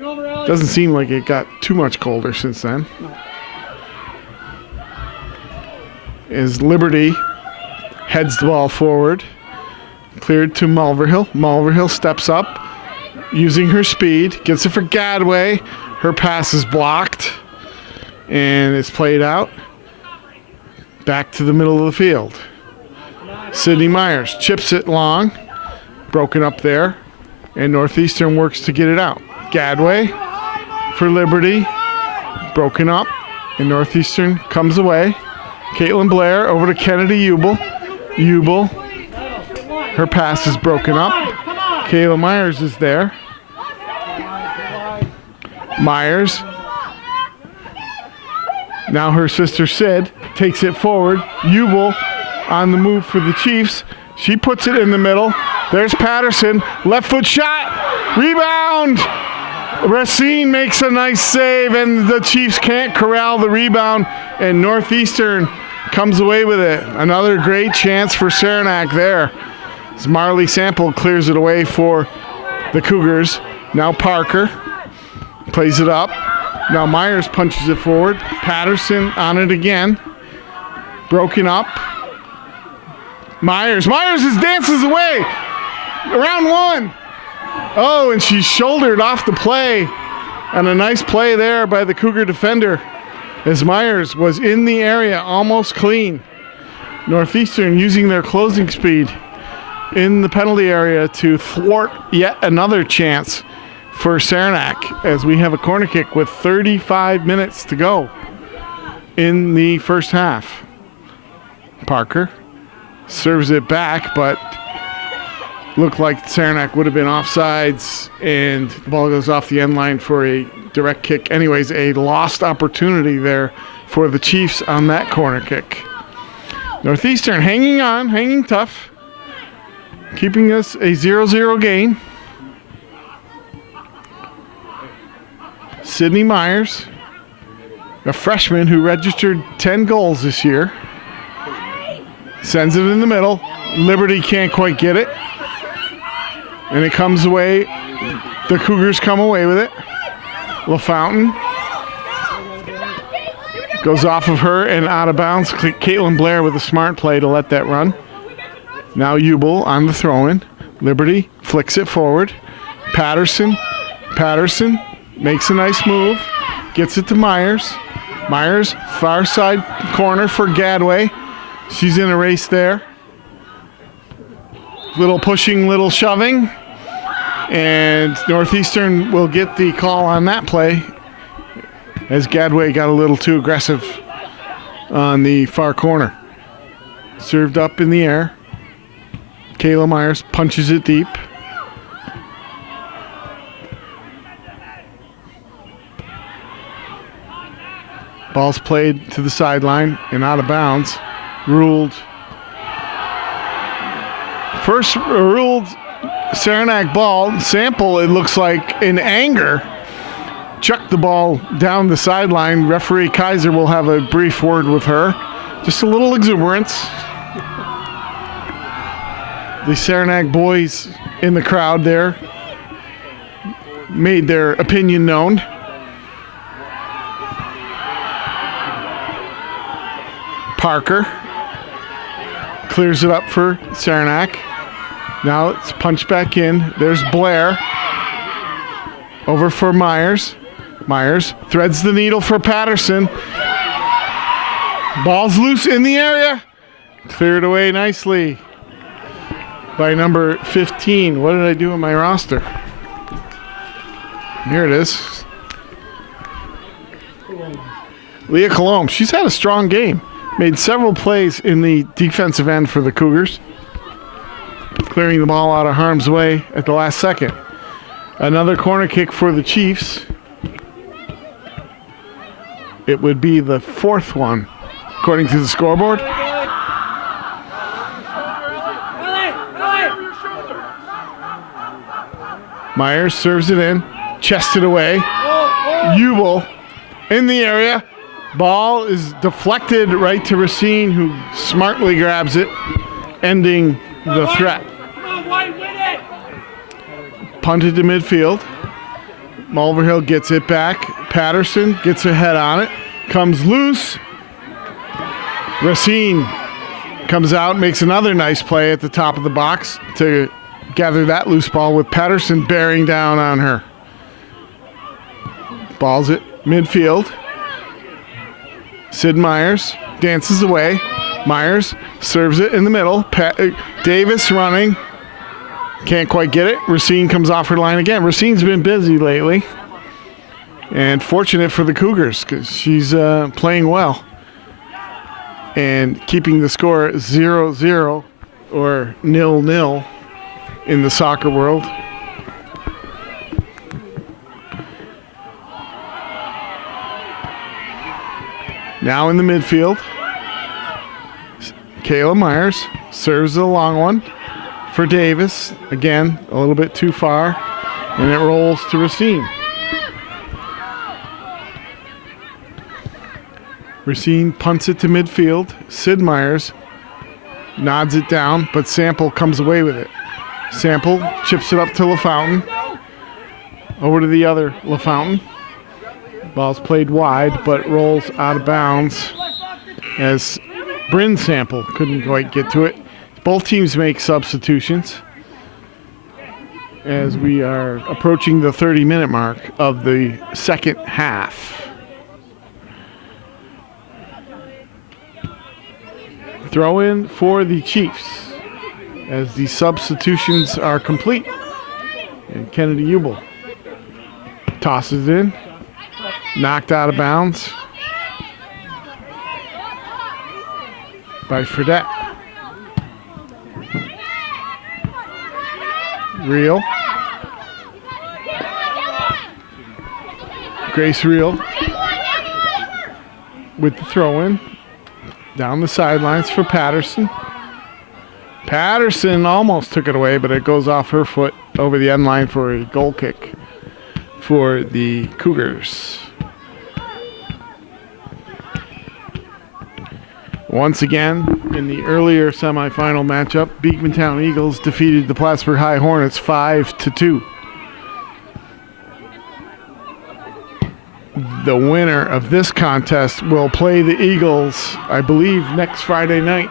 Doesn't seem like it got too much colder since then. As Liberty heads the ball forward. Cleared to Mulverhill. Mulverhill steps up using her speed. Gets it for Gadway. Her pass is blocked. And it's played out. Back to the middle of the field. Sydney Myers chips it long. Broken up there. And Northeastern works to get it out. Gadway for Liberty. Broken up. And Northeastern comes away. Caitlin Blair over to Kennedy Ubel. Ubel. Her pass is broken up. Kayla Myers is there. Myers. Now her sister Sid takes it forward. Ubel on the move for the Chiefs. She puts it in the middle. There's Patterson. Left foot shot. Rebound. Racine makes a nice save, and the Chiefs can't corral the rebound, and Northeastern comes away with it. Another great chance for Saranac there. As Marley Sample clears it away for the Cougars. Now Parker plays it up. Now Myers punches it forward. Patterson on it again. Broken up. Myers dances away. Around one. Oh, and she's shouldered off the play. And a nice play there by the Cougar defender as Myers was in the area almost clean. Northeastern using their closing speed in the penalty area to thwart yet another chance for Saranac as we have a corner kick with 35 minutes to go in the first half. Parker serves it back, but looked like Saranac would have been offsides, and the ball goes off the end line for a direct kick. Anyways, a lost opportunity there for the Chiefs on that corner kick. Northeastern hanging on, hanging tough, keeping us a 0-0 game. Sydney Myers, a freshman who registered 10 goals this year, sends it in the middle. Liberty can't quite get it. And it comes away. The Cougars come away with it. LaFountain goes off of her and out of bounds. Caitlin Blair with a smart play to let that run. Now Ubel on the throw-in. Liberty flicks it forward. Patterson makes a nice move. Gets it to Myers. Myers, far side corner for Gadway. She's in a race there. Little pushing, little shoving. And Northeastern will get the call on that play as Gadway got a little too aggressive on the far corner. Served up in the air. Kayla Myers punches it deep. Ball's played to the sideline and out of bounds. Ruled Saranac ball. Sample, it looks like, in anger, chucked the ball down the sideline. Referee Kaiser will have a brief word with her. Just a little exuberance. The Saranac boys in the crowd there made their opinion known. Parker clears it up for Saranac. Now it's punched back in. There's Blair. Over for Myers. Myers threads the needle for Patterson. Ball's loose in the area. Cleared away nicely by number 15. What did I do in my roster? Here it is. Leah Colomb. She's had a strong game. Made several plays in the defensive end for the Cougars. Clearing the ball out of harm's way at the last second. Another corner kick for the Chiefs. It would be the fourth one, according to the scoreboard. Myers serves it in, chested away. Ubel in the area. Ball is deflected right to Racine, who smartly grabs it, ending the threat. Punted to midfield. Mulverhill gets it back. Patterson gets a head on it. Comes loose. Racine comes out, makes another nice play at the top of the box to gather that loose ball with Patterson bearing down on her. Ball's at midfield. Sid Myers dances away. Myers serves it in the middle. Davis running. Can't quite get it. Racine comes off her line again. Racine's been busy lately. And fortunate for the Cougars because she's playing well. And keeping the score 0-0 or 0-0 in the soccer world. Now in the midfield. Kayla Myers serves the long one for Davis. Again, a little bit too far. And it rolls to Racine. Racine punts it to midfield. Sid Myers nods it down, but Sample comes away with it. Sample chips it up to LaFountain. Over to the other LaFountain. Ball's played wide, but rolls out of bounds as Bryn Sample couldn't quite get to it. Both teams make substitutions as we are approaching the 30-minute mark of the second half. Throw in for the Chiefs as the substitutions are complete. And Kennedy Ubel tosses it in. Knocked out of bounds by Fredette. Reel. Grace Reel with the throw-in. Down the sidelines for Patterson. Patterson almost took it away, but it goes off her foot over the end line for a goal kick for the Cougars. Once again, in the earlier semifinal matchup, Beekmantown Eagles defeated the Plattsburgh High Hornets 5-2. The winner of this contest will play the Eagles, I believe, next Friday night,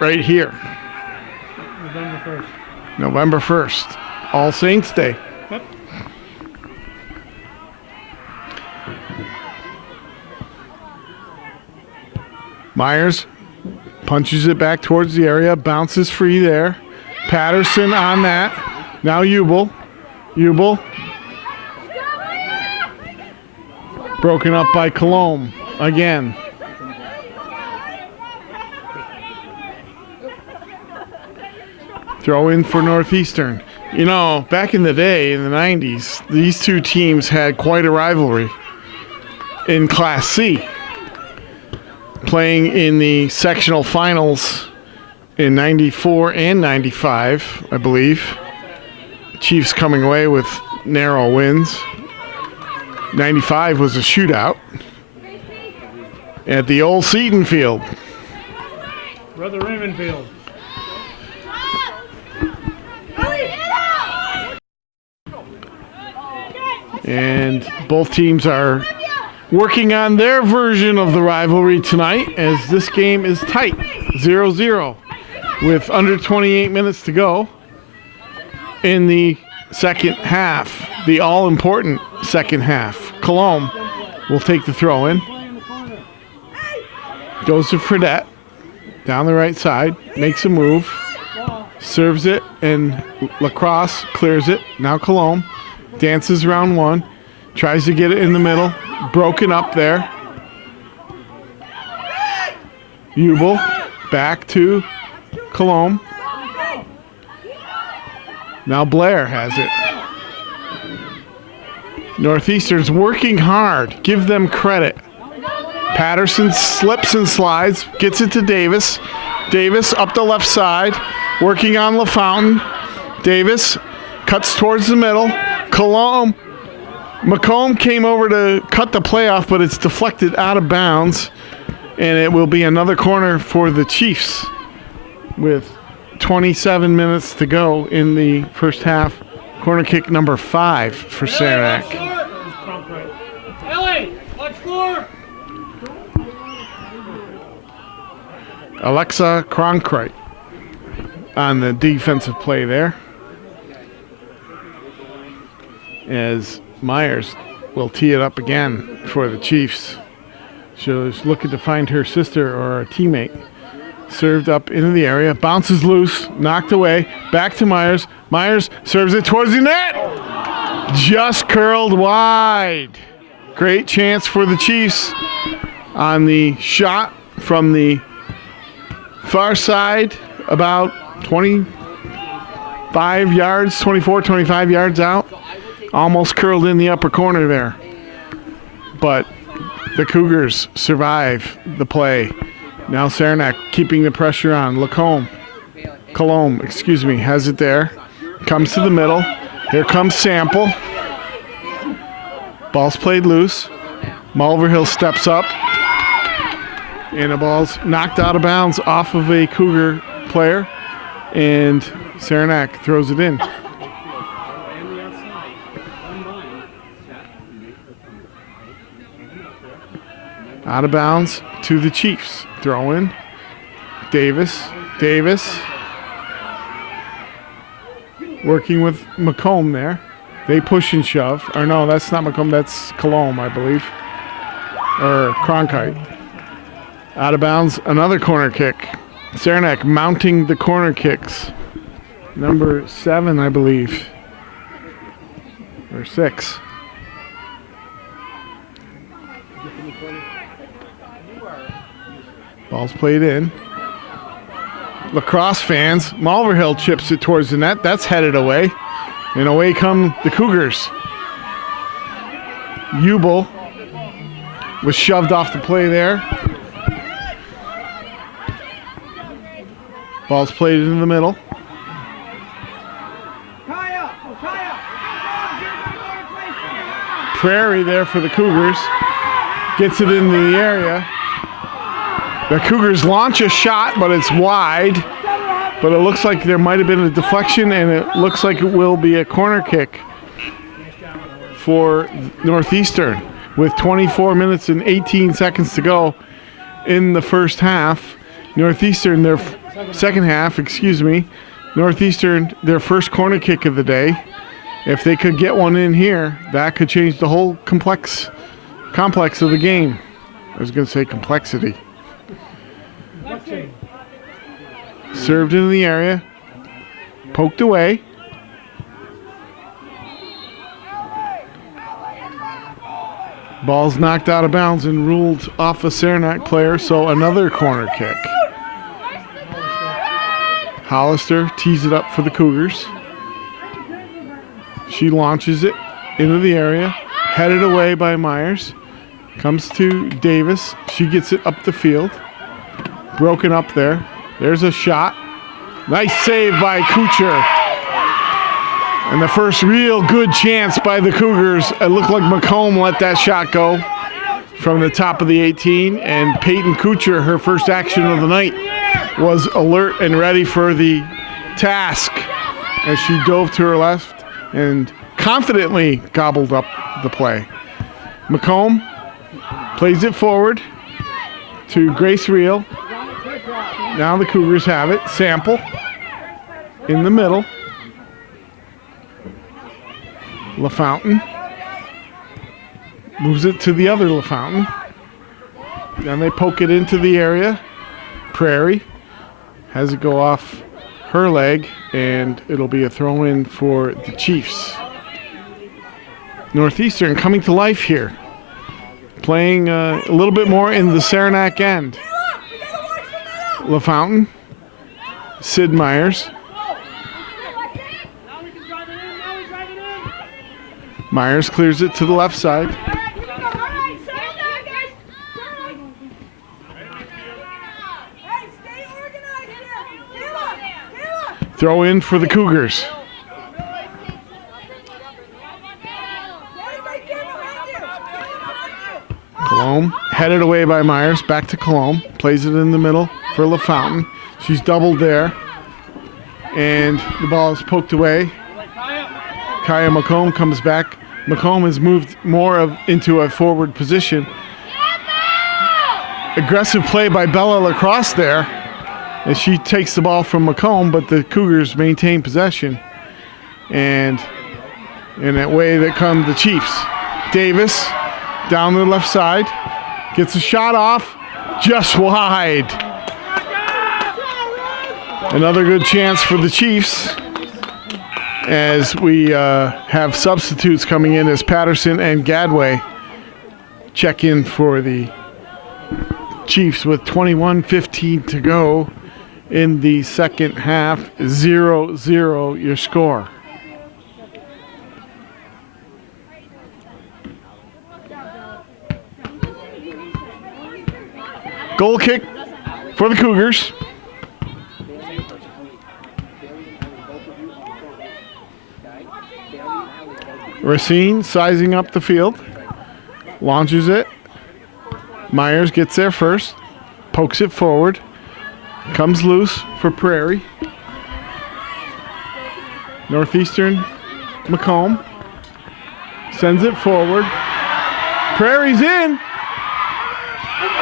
right here. November 1st. November 1st, All Saints Day. Yep. Myers punches it back towards the area, bounces free there. Patterson on that. Now Ubel. Ubel. Broken up by Colomb again. Throw in for Northeastern. You know, back in the day, in the 90s, these two teams had quite a rivalry in Class C. Playing in the sectional finals in 94 and 95, I believe. Chiefs coming away with narrow wins. 95 was a shootout at the old Seton Field. Brother Raymond Field. And both teams are working on their version of the rivalry tonight as this game is tight, 0-0. with under 28 minutes to go in the second half, the all-important second half. Cologne will take the throw in. Goes to Fredette, down the right side, makes a move, serves it, and Lacrosse clears it. Now Cologne dances round one, tries to get it in the middle, broken up there. Ubel back to Cologne. Now Blair has it. Northeastern's working hard. Give them credit. Patterson slips and slides, gets it to Davis. Davis up the left side, working on LaFountain. Davis cuts towards the middle. Cologne. McComb came over to cut the play off, but it's deflected out of bounds. And it will be another corner for the Chiefs with 27 minutes to go in the first half. Corner kick number 5 for Saranac. Ellie, watch floor. Alexa Cronkright on the defensive play there, as Myers will tee it up again for the Chiefs. She's looking to find her sister or a teammate. Served up into the area, bounces loose, knocked away, back to Myers. Myers serves it towards the net. Just curled wide. Great chance for the Chiefs on the shot from the far side, about 25 yards, 24, 25 yards out. Almost curled in the upper corner there. But the Cougars survive the play. Now Saranac keeping the pressure on. Cologne, has it there. Comes to the middle. Here comes Sample. Ball's played loose. Mulverhill steps up. And the ball's knocked out of bounds off of a Cougar player. And Saranac throws it in. Out of bounds to the Chiefs. Throw in. Davis. Working with McComb there. They push and shove. Or no, that's not McComb. That's Cologne, I believe. Or Cronkite. Out of bounds. Another corner kick. Saranac mounting the corner kicks. Number 7, I believe. Or 6. Ball's played in. Lacrosse fans. Mulverhill chips it towards the net. That's headed away. And away come the Cougars. Ubel was shoved off the play there. Ball's played in the middle. Prairie there for the Cougars. Gets it in the area. The Cougars launch a shot, but it's wide. But it looks like there might have been a deflection, and it looks like it will be a corner kick for Northeastern with 24 minutes and 18 seconds to go in the first half. Northeastern, their second half, Northeastern, their first corner kick of the day. If they could get one in here, that could change the whole complex of the game. I was going to say complexity. Served into the area. Poked away. Ball's knocked out of bounds and ruled off a Saranac player, so another corner kick. Hollister tees it up for the Cougars. She launches it into the area. Headed away by Myers. Comes to Davis. She gets it up the field. Broken up there. There's a shot. Nice save by Kuchar. And the first real good chance by the Cougars. It looked like McComb let that shot go from the top of the 18. And Peyton Kuchar, her first action of the night, was alert and ready for the task as she dove to her left and confidently gobbled up the play. McComb plays it forward to Grace Reel. Now the Cougars have it. Sample in the middle. LaFountain moves it to the other LaFountain. Then they poke it into the area. Prairie has it go off her leg, and it'll be a throw-in for the Chiefs. Northeastern coming to life here, playing a little bit more in the Saranac end. LaFountain, Sid Myers. Myers clears it to the left side. Throw in for the Cougars. Colomb, headed away by Myers, back to Colomb, plays it in the middle for LaFountain. She's doubled there, and the ball is poked away. Kaya McComb comes back. McComb has moved more into a forward position. Aggressive play by Bella Lacrosse there, as she takes the ball from McComb, but the Cougars maintain possession. And in that way that come the Chiefs. Davis down the left side, gets a shot off, just wide. Another good chance for the Chiefs, as we have substitutes coming in as Patterson and Gadway check in for the Chiefs with 21:15 to go in the second half. 0-0 your score. Goal kick for the Cougars. Racine sizing up the field, launches it. Myers gets there first, pokes it forward, comes loose for Prairie. Northeastern, McComb sends it forward. Prairie's in.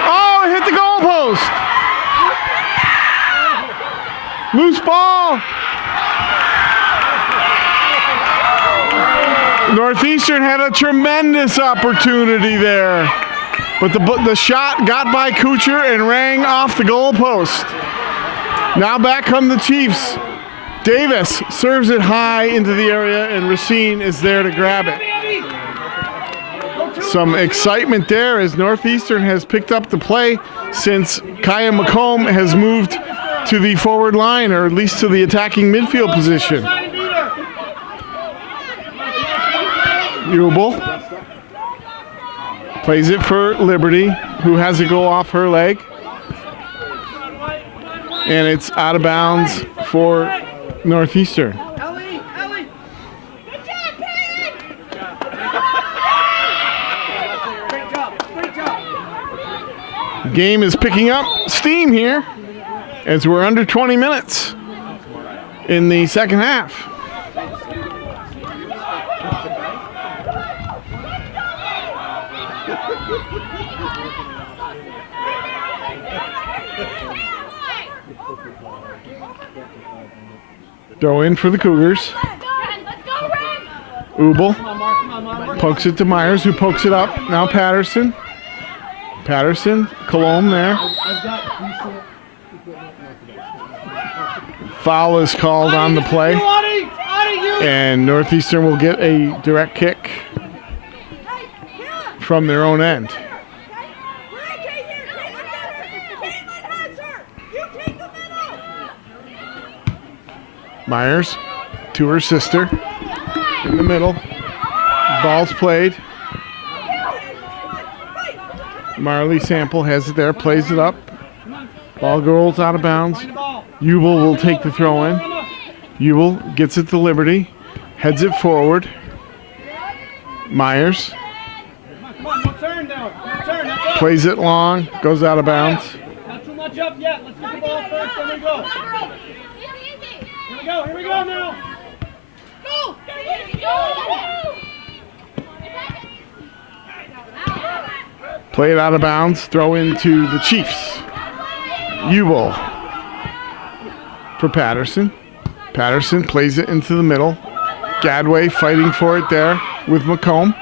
Oh, it hit the goalpost. Loose ball. Northeastern had a tremendous opportunity there, but the shot got by Kuchar and rang off the goalpost. Now back come the Chiefs. Davis serves it high into the area, and Racine is there to grab it. Some excitement there as Northeastern has picked up the play since Kaya McComb has moved to the forward line, or at least to the attacking midfield position. Ubel plays it for Liberty, who has to go off her leg. And it's out of bounds for Northeastern. Ellie! Good job, Payne! Great job! Game is picking up steam here as we're under 20 minutes in the second half. Throw in for the Cougars. Ubel pokes it to Myers, who pokes it up. Now Patterson. Colomb there. Foul is called on the play, and Northeastern will get a direct kick from their own end. Myers to her sister in the middle. Ball's played. Marley Sample has it there, plays it up. Ball rolls out of bounds. Ubel will take the throw in. Ubel gets it to Liberty, heads it forward. Myers plays it long, goes out of bounds. Not too much up yet. Let's get the ball first, then we go. Here we go now. Go! Play it out of bounds, throw into the Chiefs. Ubel for Patterson. Patterson plays it into the middle. Gadway fighting for it there with McComb.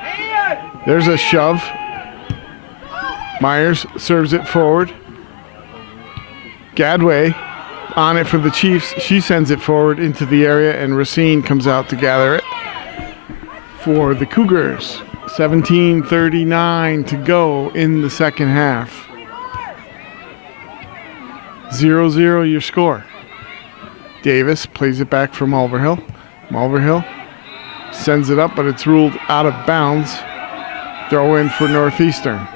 There's a shove. Myers serves it forward. Gadway on it for the Chiefs. She sends it forward into the area, and Racine comes out to gather it for the Cougars. 17:39 to go in the second half. 0-0 your score. Davis plays it back for Mulverhill. Mulverhill sends it up, but it's ruled out of bounds. Throw in for Northeastern.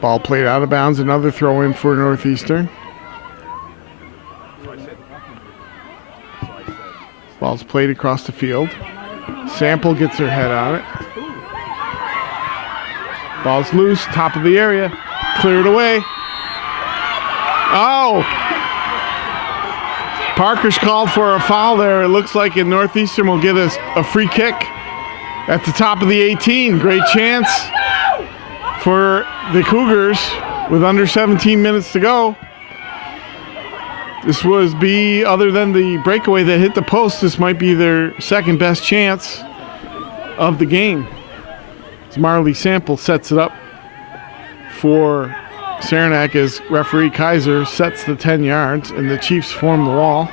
Ball played out of bounds. Another throw in for Northeastern. Ball's played across the field. Sample gets her head on it. Ball's loose, top of the area. Cleared away. Oh! Parker's called for a foul there. It looks like in Northeastern will get us a free kick at the top of the 18. Great chance for the Cougars with under 17 minutes to go. This was other than the breakaway that hit the post, this might be their second best chance of the game. As Marley Sample sets it up for Saranac as referee Kaiser sets the 10 yards and the Chiefs form the wall.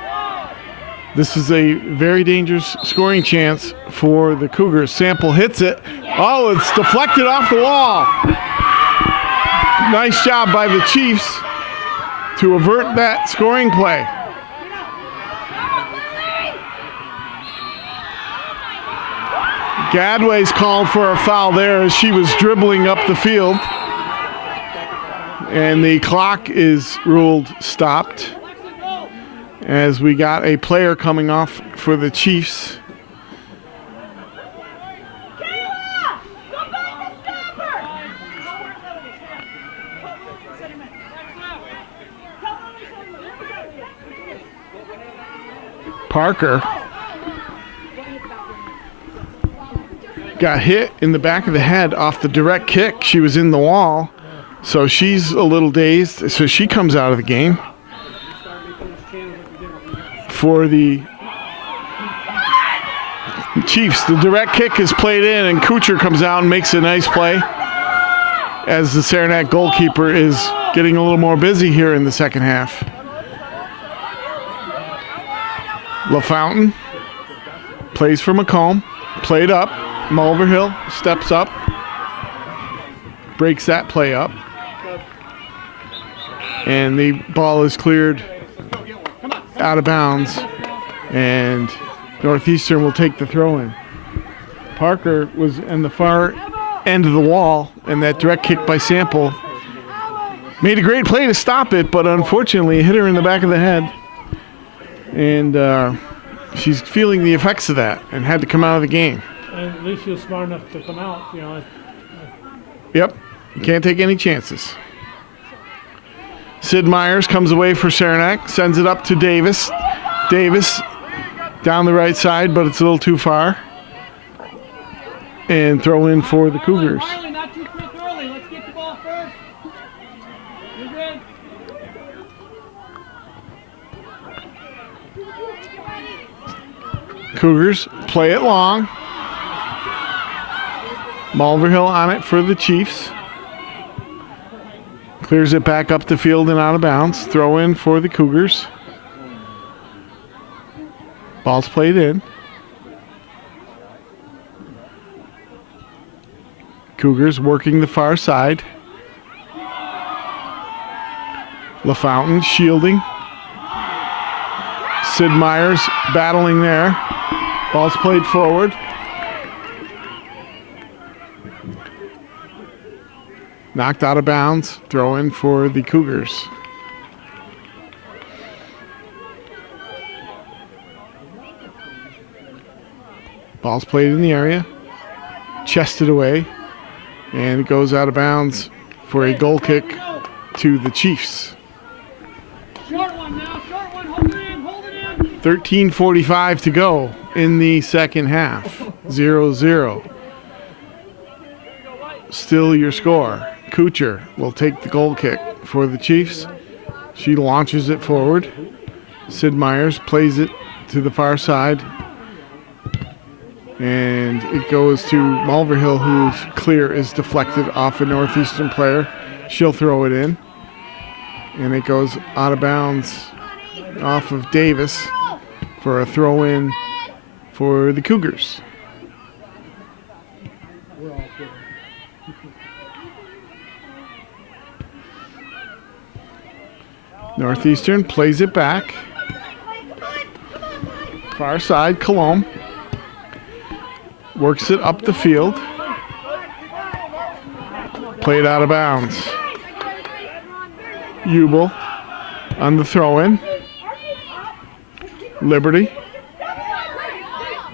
This is a very dangerous scoring chance for the Cougars. Sample hits it. Oh, it's deflected off the wall. Nice job by the Chiefs to avert that scoring play. Gadway's called for a foul there as she was dribbling up the field. And the clock is ruled stopped as we got a player coming off for the Chiefs. Parker got hit in the back of the head off the direct kick. She was in the wall, so she's a little dazed. So she comes out of the game. For the Chiefs, the direct kick is played in, and Kuchar comes out and makes a nice play as the Saranac goalkeeper is getting a little more busy here in the second half. LaFountain plays for McComb, played up. Mulverhill steps up, breaks that play up, and the ball is cleared out of bounds, and Northeastern will take the throw in. Parker was in the far end of the wall, and that direct kick by Sample made a great play to stop it, but unfortunately it hit her in the back of the head. And she's feeling the effects of that and had to come out of the game. And at least she was smart enough to come out, you know. Yep, you can't take any chances. Sid Myers comes away for Saranac, sends it up to Davis. Davis down the right side, but it's a little too far. And throw in for the Cougars. Riley, not too quick early. Let's get the ball first. You're good. Cougars play it long. Mulverhill on it for the Chiefs. Clears it back up the field and out of bounds. Throw in for the Cougars. Ball's played in. Cougars working the far side. LaFountain shielding. Sid Myers battling there. Ball's played forward. Knocked out of bounds. Throw in for the Cougars. Ball's played in the area. Chested away. And it goes out of bounds for a goal kick to the Chiefs. Short one now. Short one. Hold it in. Hold it in. 13:45 to go in the second half. 0-0. still your score. Kuchar will take the goal kick for the Chiefs. She launches it forward. Sid Myers plays it to the far side. And it goes to Mulverhill, whose clear is deflected off a Northeastern player. She'll throw it in. And it goes out of bounds off of Davis for a throw-in for the Cougars. Northeastern plays it back. Far side, Colomb. Works it up the field. Played out of bounds. Ubel on the throw-in. Liberty.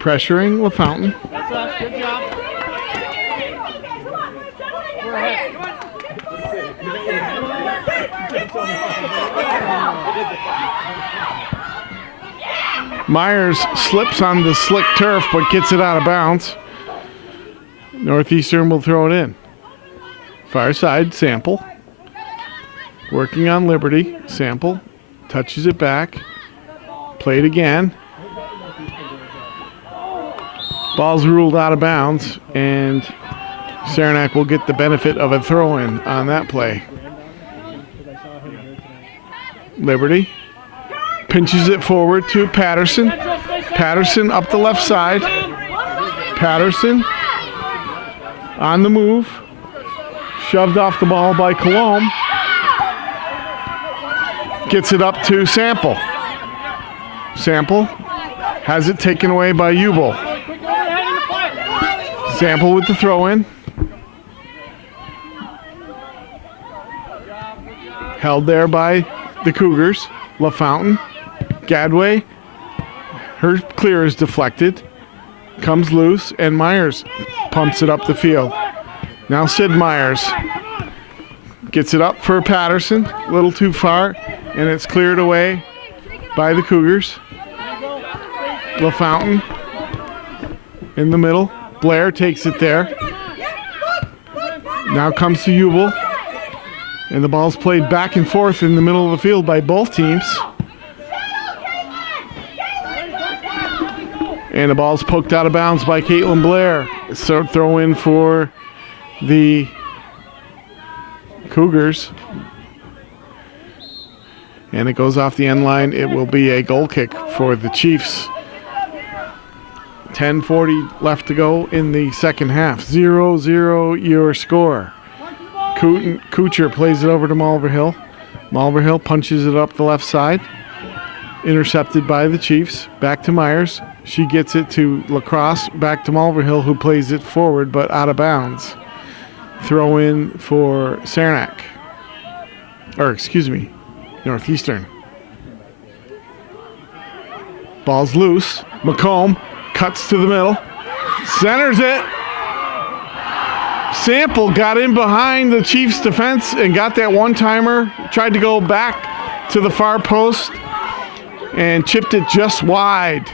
Pressuring LaFountain. That's us. Good job. We're ahead. Myers slips on the slick turf but gets it out of bounds. Northeastern will throw it in. Far side, Sample. Working on Liberty. Sample touches it back. Played again. Ball's ruled out of bounds, and Saranac will get the benefit of a throw-in on that play. Liberty pinches it forward to Patterson. Patterson up the left side. Patterson on the move. Shoved off the ball by Colomb. Gets it up to Sample. Sample has it taken away by Ubel. Sample with the throw-in. Held there by the Cougars. LaFountain. Gadway. Her clear is deflected. Comes loose, and Myers pumps it up the field. Now Sid Myers gets it up for Patterson. A little too far, and it's cleared away by the Cougars. LaFountain in the middle. Blair takes it there. Now comes to Ubel. And the ball's played back and forth in the middle of the field by both teams. And the ball's poked out of bounds by Caitlin Blair. So throw in for the Cougars. And it goes off the end line. It will be a goal kick for the Chiefs. 10:40 left to go in the second half. 0-0 your score. Kuchar plays it over to Mulverhill. Mulverhill punches it up the left side. Intercepted by the Chiefs. Back to Myers. She gets it to Lacrosse. Back to Mulverhill, who plays it forward but out of bounds. Throw in for Saranac. Or excuse me, Northeastern. Ball's loose. McComb cuts to the middle. Centers it. Sample got in behind the Chiefs' defense and got that one-timer. Tried to go back to the far post and chipped it just wide.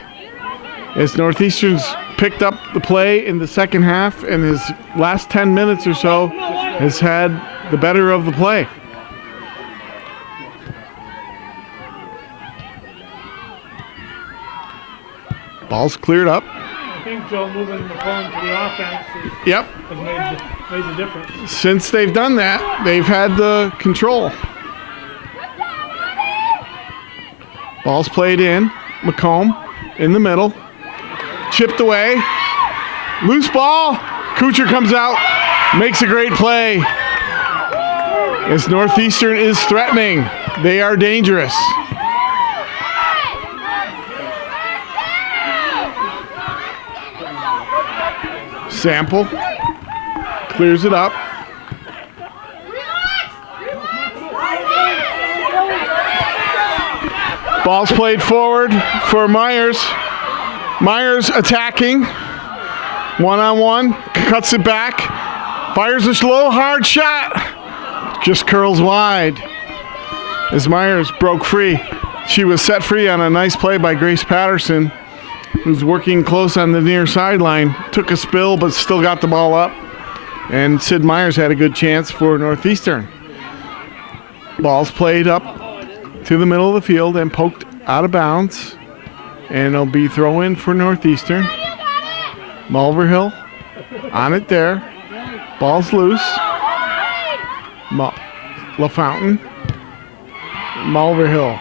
As Northeastern's picked up the play in the second half, and his last 10 minutes or so has had the better of the play. Ball's cleared up. I think Joe moving the phone to the offense Yep. has made the difference. Since they've done that, they've had the control. Ball's played in. McComb in the middle. Chipped away. Loose ball. Kuchar comes out. Makes a great play. As Northeastern is threatening. They are dangerous. Sample clears it up. Ball's played forward for Myers. Myers attacking. One-on-one. Cuts it back. Fires a slow, hard shot. Just curls wide. As Myers broke free. She was set free on a nice play by Grace Patterson, who's working close on the near sideline. Took a spill, but still got the ball up. And Sid Myers had a good chance for Northeastern. Ball's played up to the middle of the field and poked out of bounds. And it'll be throw in for Northeastern. Mulverhill on it there. Ball's loose. LaFountain. Mulverhill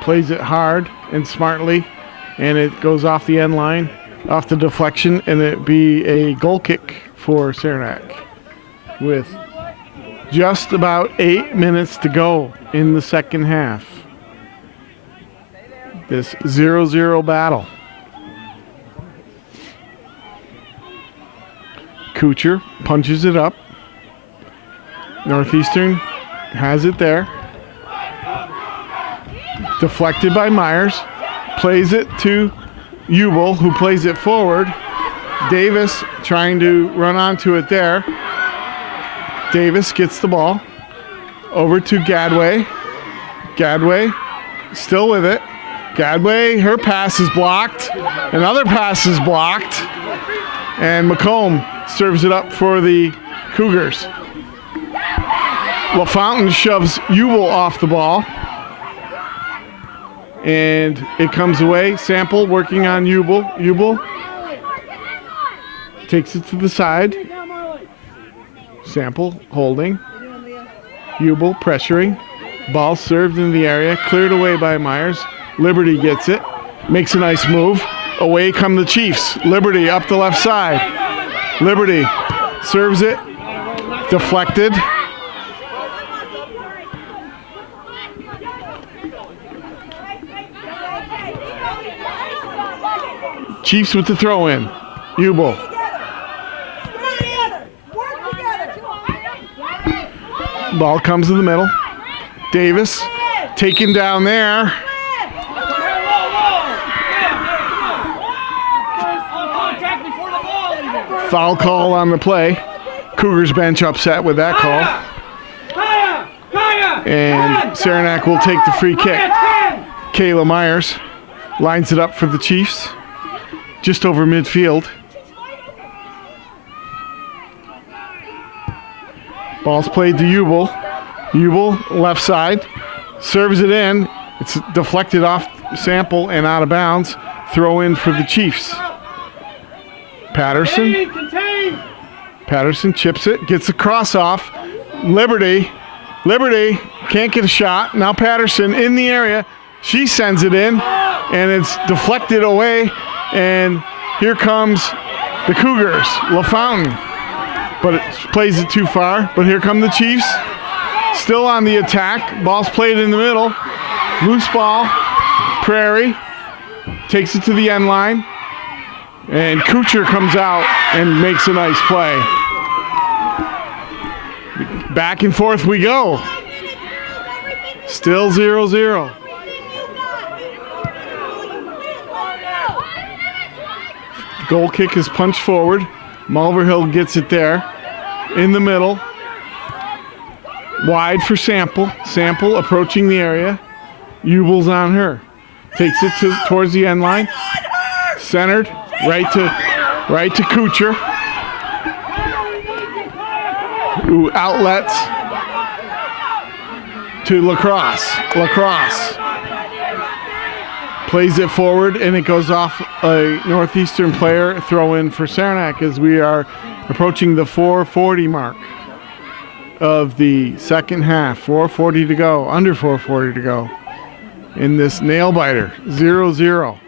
plays it hard and smartly, and it goes off the end line, off the deflection, and it'd be a goal kick for Saranac with just about 8 minutes to go in the second half. This 0-0 battle. Kuchar punches it up. Northeastern has it there. Deflected by Myers. Plays it to Ubel, who plays it forward. Davis trying to run onto it there. Davis gets the ball. Over to Gadway. Gadway still with it. Gadway, her pass is blocked. Another pass is blocked. And McComb serves it up for the Cougars. LaFountain shoves Ubel off the ball. And it comes away. Sample working on Ubel. Ubel takes it to the side. Sample holding. Ubel pressuring. Ball served in the area. Cleared away by Myers. Liberty gets it. Makes a nice move. Away come the Chiefs. Liberty up the left side. Liberty serves it. Deflected. Chiefs with the throw in. Ubel. Ball comes to the middle. Davis taken down there. Foul call on the play. Cougars bench upset with that call. And Saranac will take the free kick. Kayla Myers lines it up for the Chiefs. Just over midfield. Ball's played to Ubel. Ubel, left side. Serves it in. It's deflected off Sample and out of bounds. Throw in for the Chiefs. Patterson. Patterson chips it. Gets the cross off. Liberty. Liberty can't get a shot. Now Patterson in the area. She sends it in. And it's deflected away. And here comes the Cougars. LaFountain. But it plays it too far. But here come the Chiefs. Still on the attack. Ball's played in the middle. Loose ball. Prairie takes it to the end line. And Kuchar comes out and makes a nice play. Back and forth we go. Still 0-0. Goal kick is punched forward. Mulverhill gets it there. In the middle. Wide for Sample. Sample approaching the area. Ubel's on her. Takes it towards the end line. Centered. Right to Kuchar. Ooh, outlets to Lacrosse. Lacrosse plays it forward, and it goes off a Northeastern player. Throw in for Saranac as we are approaching the 4:40 mark of the second half. 4:40 to go, under 4:40 to go in this nail biter. 0-0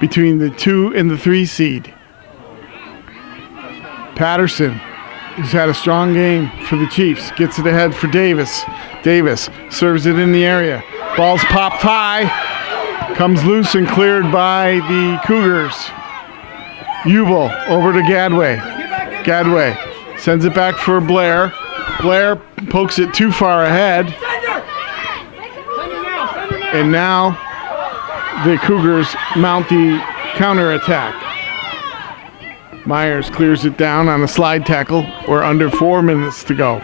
between the 2 and the 3 seed. Patterson, who's had a strong game for the Chiefs, gets it ahead for Davis. Davis serves it in the area. Ball's popped high. Comes loose and cleared by the Cougars. Ubel over to Gadway. Gadway sends it back for Blair. Blair pokes it too far ahead. And now the Cougars mount the counterattack. Myers clears it down on a slide tackle. We're under 4 minutes to go.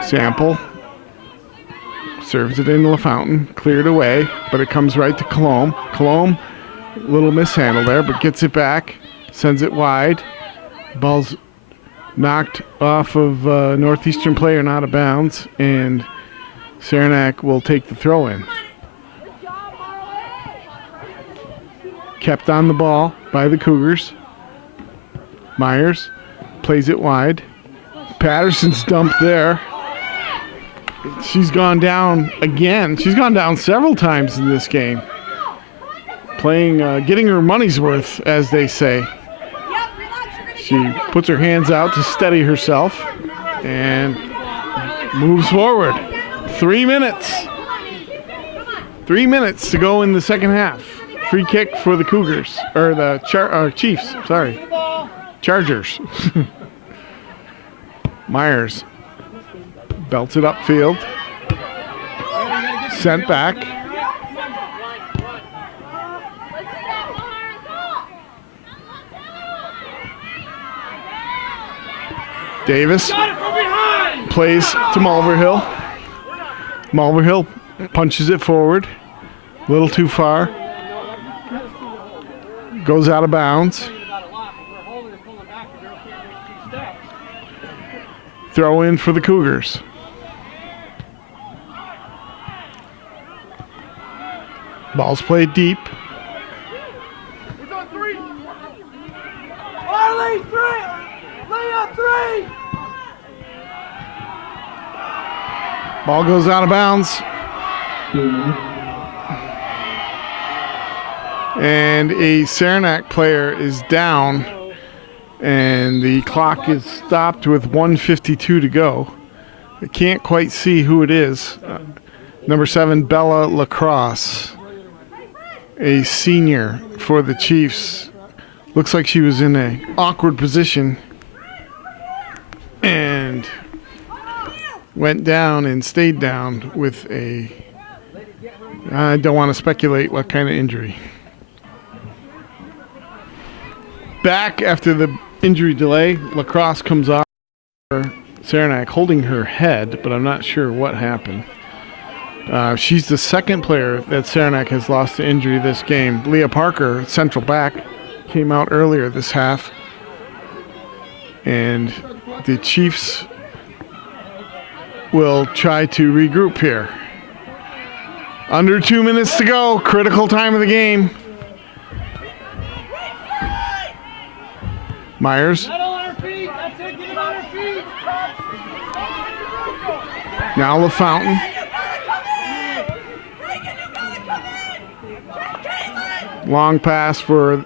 Sample serves it into LaFountain, cleared away, but it comes right to Colomb. Colomb, little mishandle there, but gets it back, sends it wide. Ball's knocked off of Northeastern player and out of bounds, and Saranac will take the throw in. Kept on the ball by the Cougars. Myers plays it wide. Patterson's dumped there. She's gone down again. She's gone down several times in this game. Playing, getting her money's worth, as they say. She puts her hands out to steady herself and moves forward. 3 minutes. 3 minutes to go in the second half. Free kick for the Cougars, or the Chiefs, sorry. Chargers. Myers belts it upfield. Sent back. Davis plays to Mulverhill. Mulverhill punches it forward. A little too far. Goes out of bounds. Throw in for the Cougars. Ball's played deep. Ball goes out of bounds. And a Saranac player is down. And the clock is stopped with 1:52 to go. I can't quite see who it is. Number 7, Bella Lacrosse, a senior for the Chiefs. Looks like she was in an awkward position and went down and stayed down with a, I don't want to speculate what kind of injury. Back after the injury delay, Lacrosse comes off for Saranac holding her head, but I'm not sure what happened. She's the second player that Saranac has lost to injury this game. Leah Parker, central back, came out earlier this half. And the Chiefs will try to regroup here. Under 2 minutes to go, critical time of the game. Myers. Now LaFountain. Long pass for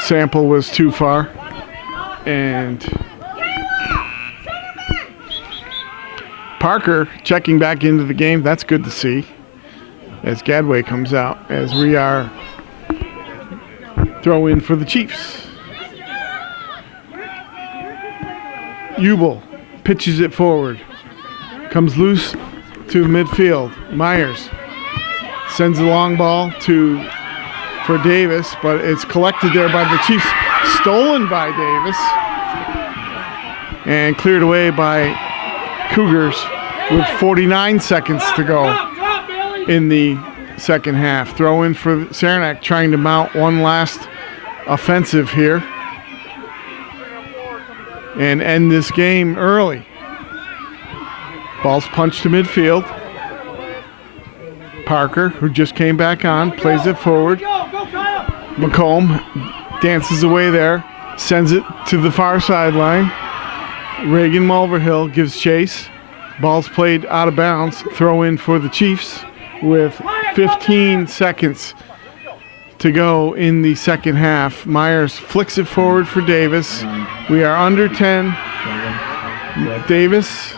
Sample was too far. And Parker checking back into the game. That's good to see as Gadway comes out, as we are throw in for the Chiefs. Ubel pitches it forward. Comes loose to midfield. Myers sends the long ball for Davis, but it's collected there by the Chiefs. Stolen by Davis. And cleared away by Cougars with 49 seconds to go in the second half. Throw in for Saranac, trying to mount one last offensive here and end this game early. Ball's punched to midfield. Parker, who just came back on, plays it forward. McComb dances away there, sends it to the far sideline. Reagan Mulverhill gives chase. Ball's played out of bounds. Throw in for the Chiefs with 15 seconds to go in the second half. Myers flicks it forward for Davis. We are under 10. Davis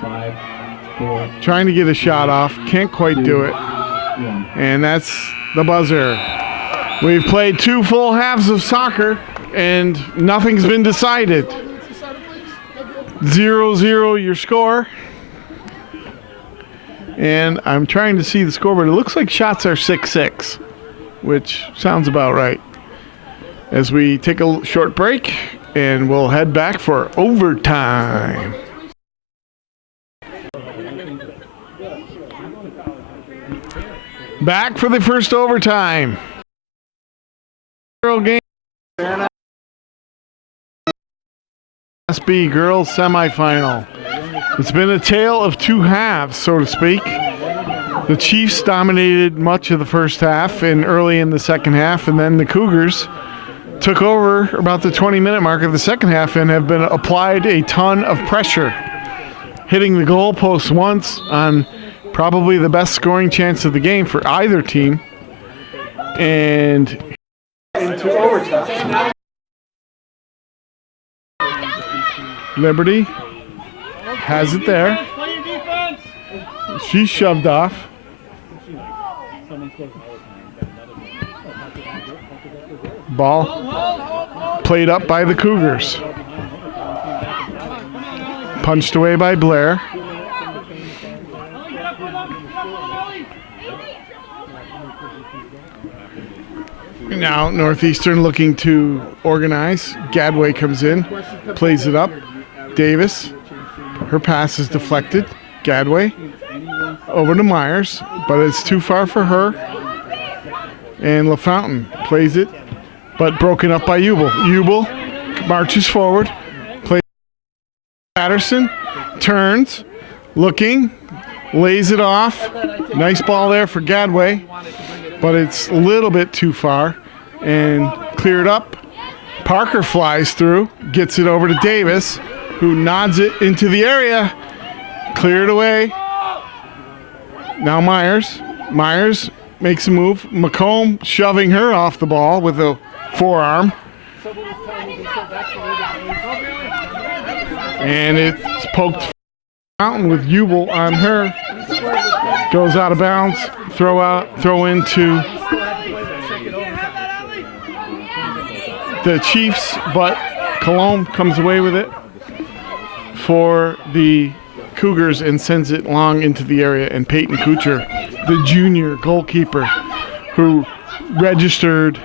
trying to get a shot off. Can't quite do it. And that's the buzzer. We've played 2 full halves of soccer and nothing's been decided. 0-0 your score. And I'm trying to see the scoreboard. It looks like shots are 6-6, which sounds about right. As we take a short break, and we'll head back for overtime. Back for the first overtime. Game. Class B girls semifinal. It's been a tale of two halves, so to speak. The Chiefs dominated much of the first half and early in the second half, and then the Cougars took over about the 20-minute mark of the second half and have been applied a ton of pressure, hitting the goalpost once on probably the best scoring chance of the game for either team, and into overtime. Liberty has it there. Play your defense. She's shoved off. Ball played up by the Cougars. Punched away by Blair. Now Northeastern looking to organize. Gadway comes in, plays it up. Davis, her pass is deflected. Gadway over to Myers, but it's too far for her. And LaFountain plays it, but broken up by Ubel. Ubel marches forward, plays Patterson, turns, looking, lays it off. Nice ball there for Gadway, but it's a little bit too far and cleared up. Parker flies through, gets it over to Davis, who nods it into the area. Cleared away. Now Myers. Myers makes a move. McComb shoving her off the ball with a forearm. And it's poked Mountain with Ubel on her. Goes out of bounds. Throw into the Chiefs, but Cologne comes away with it for the Cougars and sends it long into the area. And Peyton Kuchar, the junior goalkeeper who registered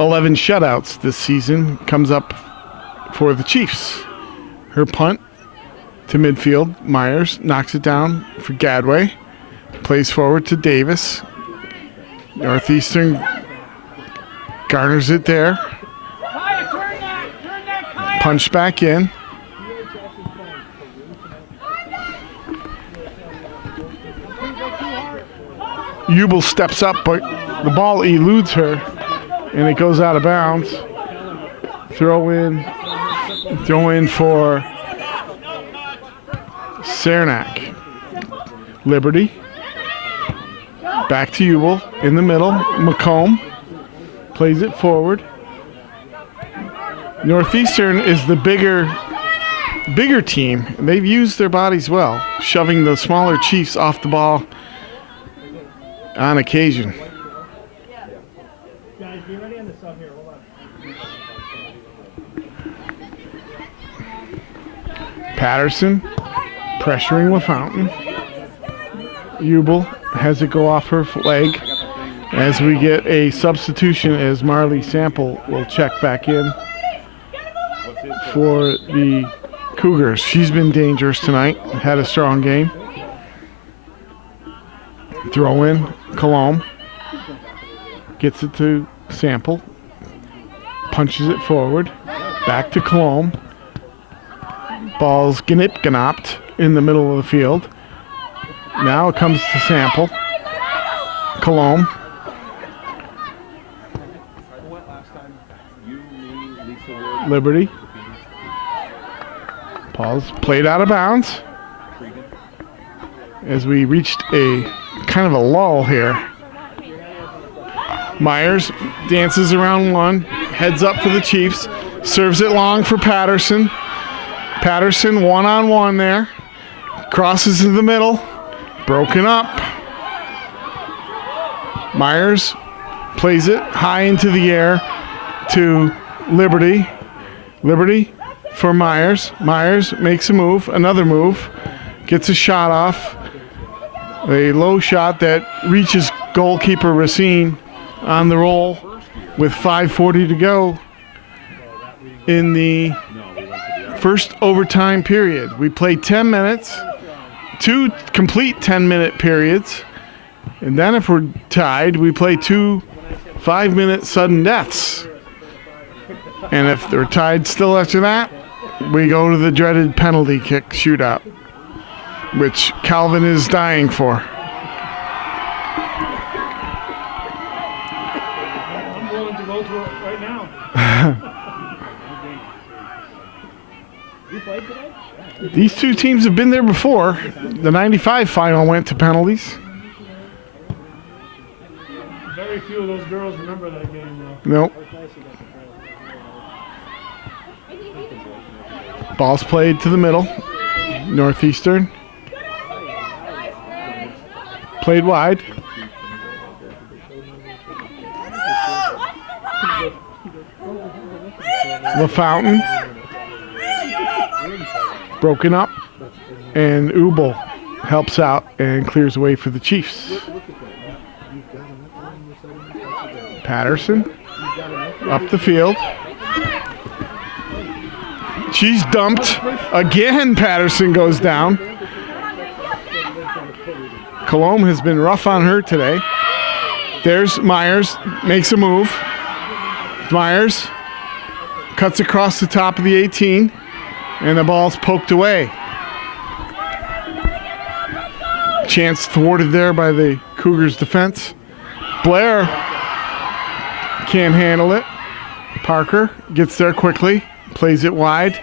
11 shutouts this season, comes up for the Chiefs. Her punt to midfield. Myers knocks it down for Gadway. Plays forward to Davis. Northeastern garners it there. Punched back in. Ubel steps up, but the ball eludes her, and it goes out of bounds. Throw in for Saranac. Liberty. Back to Ubel in the middle. McComb plays it forward. Northeastern is the bigger team. They've used their bodies well, shoving the smaller Chiefs off the ball on occasion. Guys, be ready on the sub here. Hold on. Patterson pressuring LaFountain. Ubel has it go off her leg as we get a substitution as Marley Sample will check back in for the Cougars. She's been dangerous tonight, had a strong game. Throw in, Cologne gets it to Sample, punches it forward, back to Cologne. Ball's gnip-gnopped in the middle of the field. Now it comes to Sample. Cologne. Liberty. Ball's played out of bounds as we reached a kind of a lull here. Myers dances around one, heads up for the Chiefs, serves it long for Patterson. Patterson one-on-one there, crosses in the middle, broken up. Myers plays it high into the air to Liberty. Liberty for Myers. Myers makes a move, another move, gets a shot off. A low shot that reaches goalkeeper Racine on the roll with 5:40 to go in the first overtime period. We played 10 minutes, 2 complete 10-minute periods, and then if we're tied, we play 2 5-minute sudden deaths. And if they're tied still after that, we go to the dreaded penalty kick shootout, which Calvin is dying for. I'm willing to go to it right now. These two teams have been there before. The 95 final went to penalties. Very few of those girls remember that game, though. Nope. Ball's played to the middle. Northeastern. Played wide. LaFountain. Broken up. And Ubel helps out and clears away for the Chiefs. Patterson up the field. She's dumped. Again, Patterson goes down. Colomb has been rough on her today. There's Myers, makes a move. Myers cuts across the top of the 18, and the ball's poked away. Chance thwarted there by the Cougars' defense. Blair can't handle it. Parker gets there quickly, plays it wide.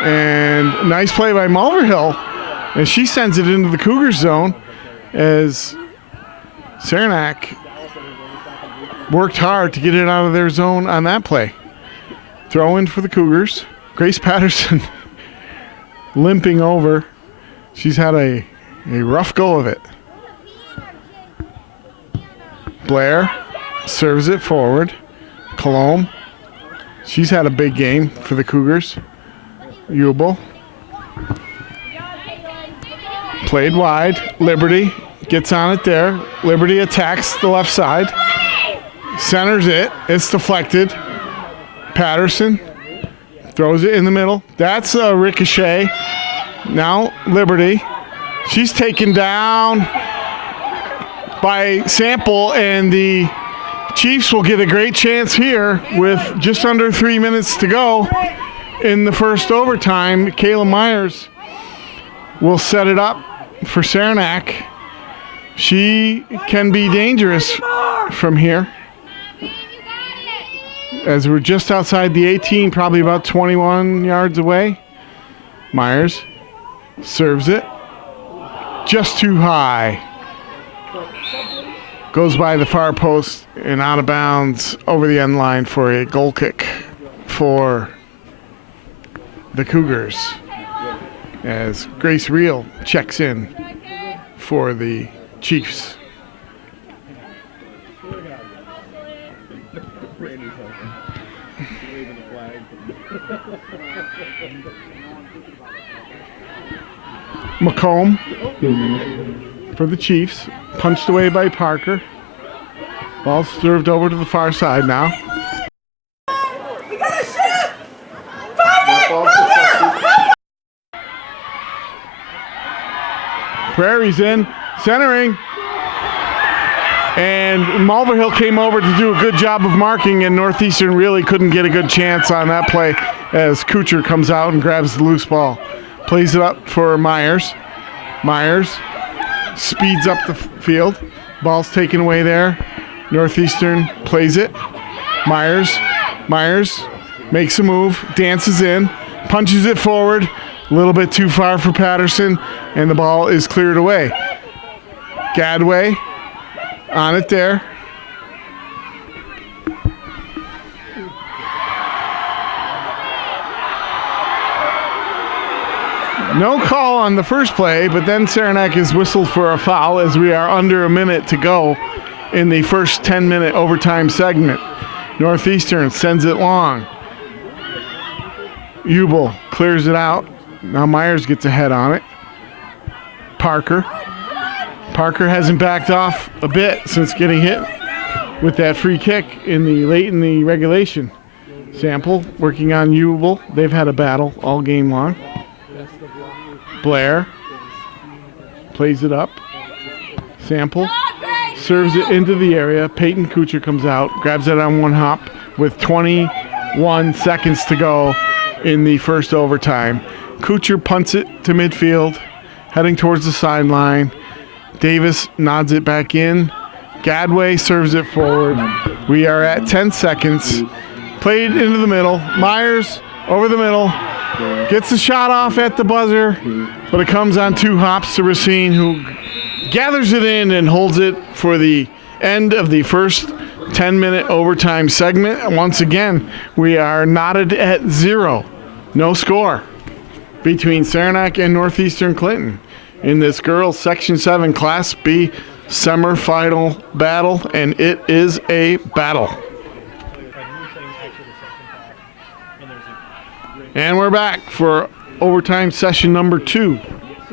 And nice play by Mulverhill, and she sends it into the Cougars zone as Saranac worked hard to get it out of their zone on that play. Throw in for the Cougars. Grace Patterson limping over. She's had a rough go of it. Blair serves it forward. Colomb. She's had a big game for the Cougars. Ubel. Played wide. Liberty gets on it there. Liberty attacks the left side. Centers it. It's deflected. Patterson throws it in the middle. That's a ricochet. Now Liberty. She's taken down by Sample, and the Chiefs will get a great chance here with just under 3 minutes to go in the first overtime. Kayla Myers will set it up for Saranac. She can be dangerous from here, as we're just outside the 18, probably about 21 yards away. Myers serves it just too high. Goes by the far post and out of bounds over the end line for a goal kick for the Cougars, as Grace Reel checks in for the Chiefs. McComb for the Chiefs, punched away by Parker. Ball served over to the far side now. We gotta shift! Prairie's in, centering. And Mulverhill came over to do a good job of marking, and Northeastern really couldn't get a good chance on that play as Kuchar comes out and grabs the loose ball. Plays it up for Myers. Myers speeds up the field. Ball's taken away there. Northeastern plays it. Myers makes a move, dances in, punches it forward. A little bit too far for Patterson, and the ball is cleared away. Gadway on it there. No call on the first play, but then Saranac is whistled for a foul as we are under a minute to go in the first 10-minute overtime segment. Northeastern sends it long. Ubel clears it out. Now Myers gets ahead on it. Parker hasn't backed off a bit since getting hit with that free kick late in the regulation. Sample working on Ubel. They've had a battle all game long. Blair plays it up. Sample serves it into the area. Peyton Kuchar comes out, grabs it on one hop with 21 seconds to go in the first overtime. Kuchar punts it to midfield, heading towards the sideline. Davis nods it back in. Gadway serves it forward. We are at 10 seconds. Played into the middle. Myers over the middle. Gets the shot off at the buzzer, but it comes on 2 hops to Racine, who gathers it in and holds it for the end of the first 10-minute overtime segment. Once again, we are knotted at 0. No score between Saranac and Northeastern Clinton in this girls Section 7 Class B semifinal battle, and it is a battle. And we're back for overtime session number 2,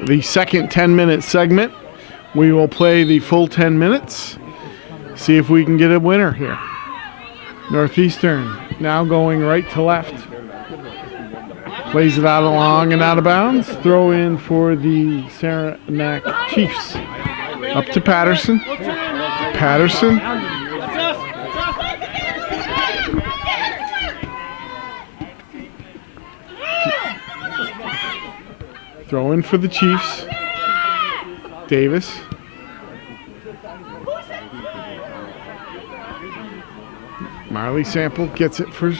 the second 10-minute segment. We will play the full 10 minutes, see if we can get a winner here. Northeastern now going right to left. Plays it out along and out of bounds. Throw in for the Saranac Chiefs. Up to Patterson. Patterson. Throw in for the Chiefs. Davis. Marley Sample gets it for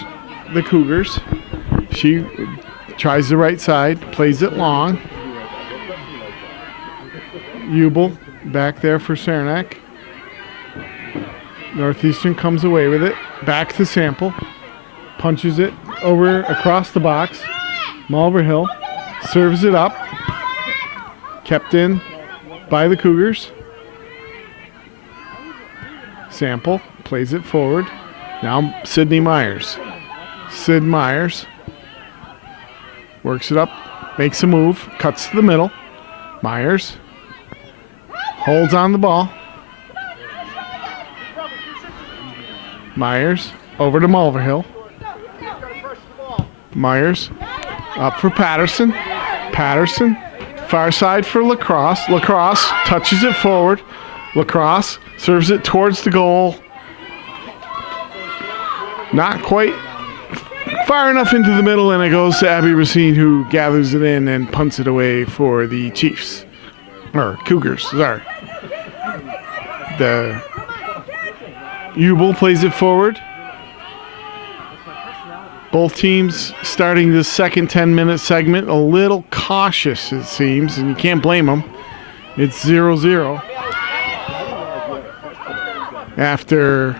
the Cougars. She tries the right side, plays it long. Ubel back there for Saranac. Northeastern comes away with it. Back to Sample. Punches it over across the box. Mulverhill serves it up. Kept in by the Cougars. Sample plays it forward. Now Sydney Myers. Sid Myers works it up, makes a move, cuts to the middle. Myers holds on the ball. Myers over to Mulverhill. Myers up for Patterson. Patterson far side for Lacrosse. Lacrosse touches it forward. Lacrosse serves it towards the goal. Not quite far enough into the middle, and it goes to Abby Racine, who gathers it in and punts it away for the Chiefs. Or Cougars, sorry. The Ubel plays it forward. Both teams starting this second 10-minute segment a little cautious, it seems, and you can't blame them. It's 0-0 after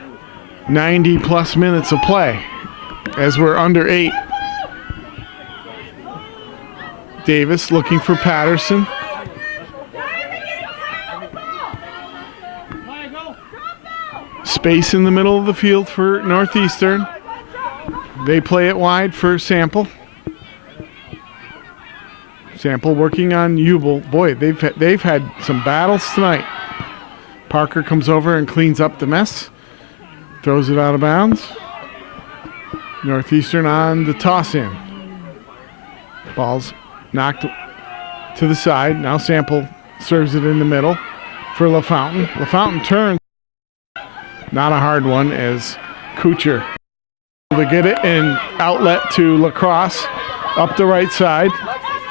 90-plus minutes of play, as we're under 8. Davis looking for Patterson. Space in the middle of the field for Northeastern. They play it wide for Sample. Sample working on Ubel. Boy, they've had some battles tonight. Parker comes over and cleans up the mess. Throws it out of bounds. Northeastern on the toss-in. Ball's knocked to the side. Now Sample serves it in the middle for LaFountain. LaFountain turns. Not a hard one as Kuchar to get it and outlet to Lacrosse up the right side.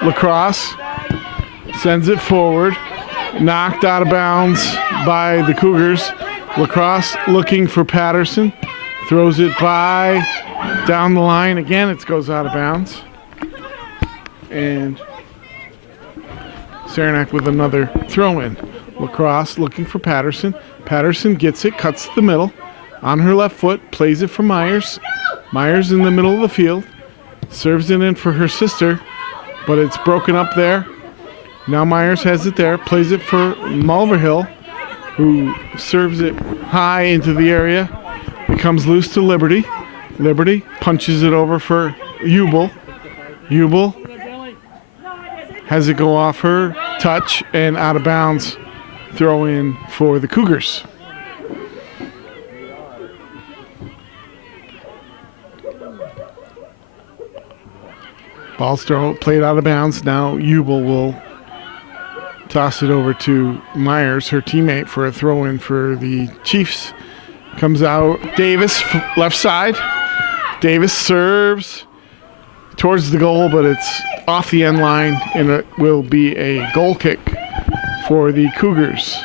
Lacrosse sends it forward. Knocked out of bounds by the Cougars. Lacrosse looking for Patterson. Throws it by down the line. Again, it goes out of bounds. And Saranac with another throw-in. Lacrosse looking for Patterson. Patterson gets it, cuts to the middle. On her left foot, plays it for Myers. Myers in the middle of the field. Serves it in for her sister, but it's broken up there. Now Myers has it there, plays it for Mulverhill, who serves it high into the area. It comes loose to Liberty. Liberty punches it over for Ubel. Ubel has it go off her touch and out of bounds. Throw in for the Cougars. Ball's played out of bounds. Now Ubel will toss it over to Myers, her teammate, for a throw-in for the Chiefs. Comes out Davis, left side. Davis serves. towards the goal, but it's off the end line, and it will be a goal kick for the Cougars.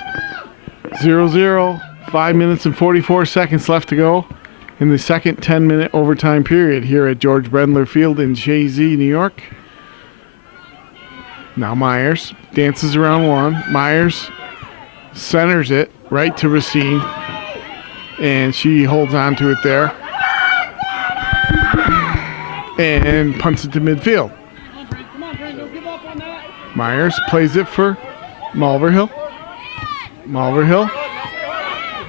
0-0, 5 minutes and 44 seconds left to go in the second 10-minute overtime period here at George Brendler Field in Jay-Z, New York. Now Myers dances around one. Myers centers it right to Racine, and she holds on to it there and punts it to midfield. Myers plays it for Mulverhill. Mulverhill.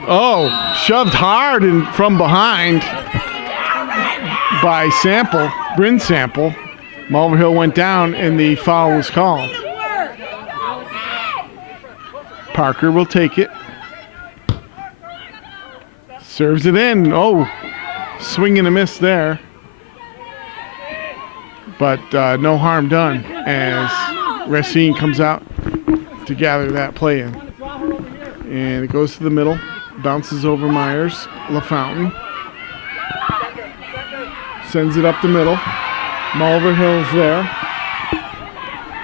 Oh, shoved hard and from behind by Sample, Bryn Sample. Mulverhill went down and the foul was called. Parker will take it. Serves it in. Oh, swing and a miss there. But no harm done as Racine comes out to gather that play in. And it goes to the middle. Bounces over Myers. LaFountain sends it up the middle. Mulverhill's there.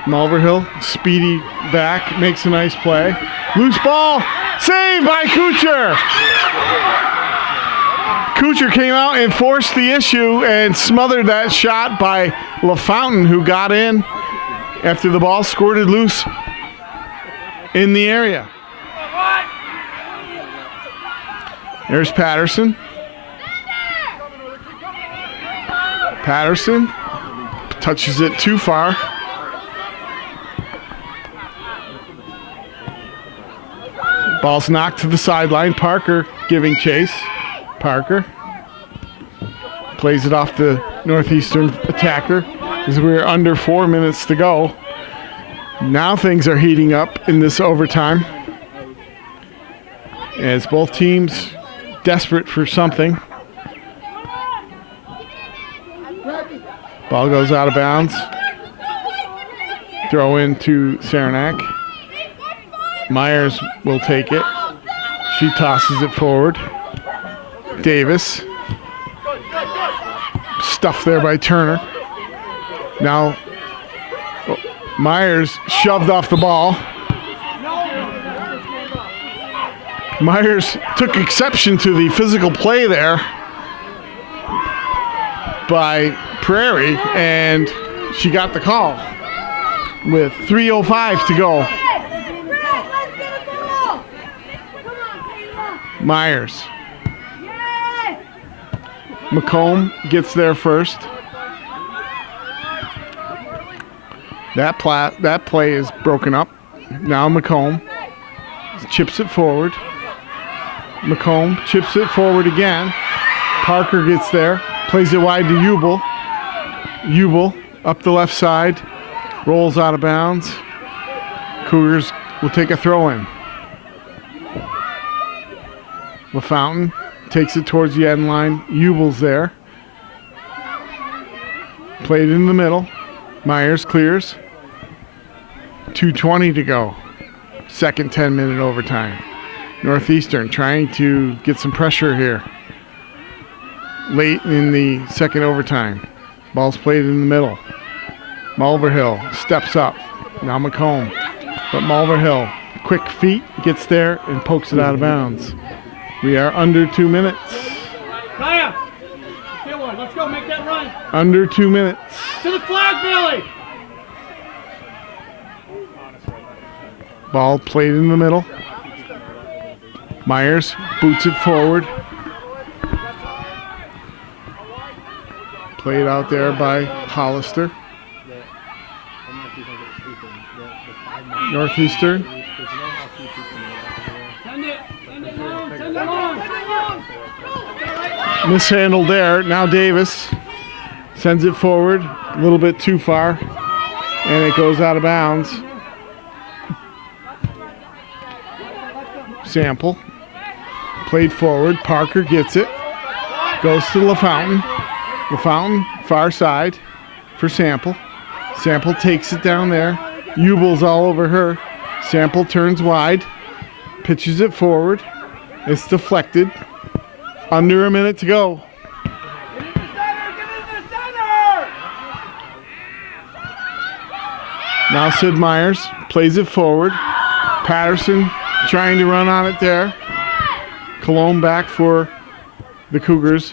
Mulverhill, speedy back, makes a nice play. Loose ball, saved by Kuchar. Kuchar came out and forced the issue and smothered that shot by LaFountain, who got in after the ball squirted loose in the area. There's Patterson. Patterson touches it too far. Ball's knocked to the sideline. Parker giving chase. Parker plays it off the Northeastern attacker as we're under 4 minutes to go. Now things are heating up in this overtime as both teams desperate for something. Ball goes out of bounds. Throw into Saranac. Myers will take it. She tosses it forward. Davis. Stuffed there by Turner. Now Myers shoved off the ball. Myers took exception to the physical play there by Prairie, and she got the call with 3:05 to go. Myers. McComb gets there first. That play is broken up. Now McComb chips it forward. McComb chips it forward again. Parker gets there. Plays it wide to Ubel. Ubel up the left side. Rolls out of bounds. Cougars will take a throw in. LaFountain takes it towards the end line. Ubel's there. Played in the middle. Myers clears. 2:20 to go. Second 10-minute overtime. Northeastern trying to get some pressure here. Late in the second overtime. Ball's played in the middle. Mulverhill steps up. Now McComb. But Mulverhill, quick feet, gets there and pokes it out of bounds. We are under 2 minutes. Kaya! Get one. Let's go. Make that run. Under 2 minutes. To the flag, Billy! Ball played in the middle. Myers boots it forward. Played out there by Hollister. Northeastern. Send it. Send it long. Send it long. Mishandled there. Now Davis sends it forward a little bit too far, and it goes out of bounds. Sample played forward. Parker gets it. Goes to LaFountain. LaFountain far side for Sample. Sample takes it down there. Ubel's all over her. Sample turns wide. Pitches it forward. It's deflected. Under a minute to go. Now Sid Myers plays it forward. Patterson trying to run on it there. Cologne back for the Cougars.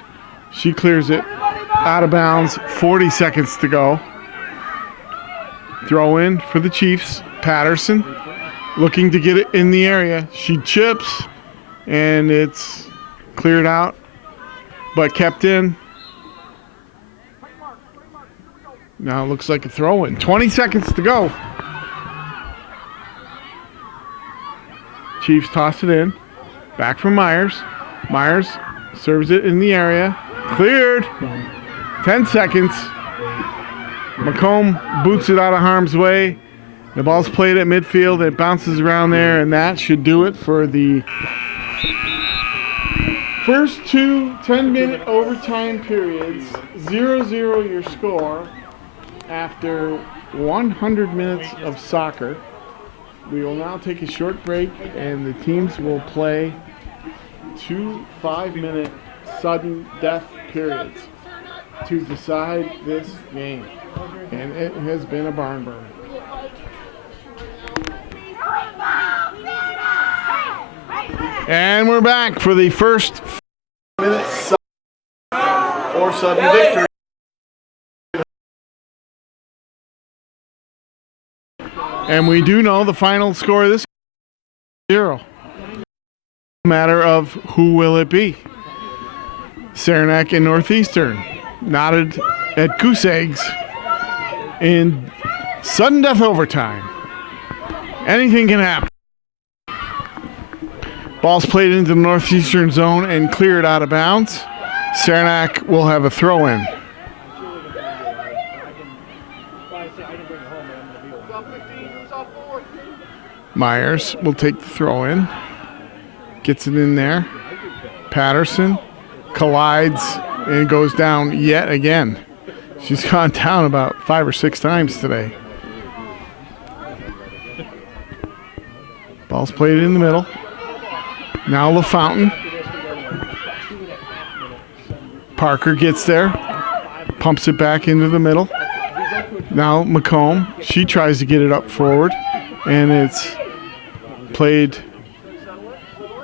She clears it out of bounds. 40 seconds to go. Throw in for the Chiefs. Patterson looking to get it in the area. She chips, and it's cleared out, but kept in. Now it looks like a throw-in. 20 seconds to go. Chiefs toss it in. Back from Myers. Myers serves it in the area. Cleared. 10 seconds. McComb boots it out of harm's way. The ball's played at midfield. It bounces around there, and that should do it for the first two 10-minute overtime periods. 0-0 your score after 100 minutes of soccer. We will now take a short break, and the teams will play 2 5-minute sudden death periods to decide this game. And it has been a barn burner. And we're back for the first minute or sudden victory. And we do know the final score of this 0. Matter of who will it be? Saranac and Northeastern knotted at goose eggs in sudden death overtime. Anything can happen. Ball's played into the Northeastern zone and cleared out of bounds. Saranac will have a throw-in. Myers will take the throw-in. Gets it in there. Patterson collides and goes down yet again. She's gone down about 5 or 6 times today. Ball's played in the middle. Now LaFountain. Parker gets there. Pumps it back into the middle. Now McComb. She tries to get it up forward. And it's played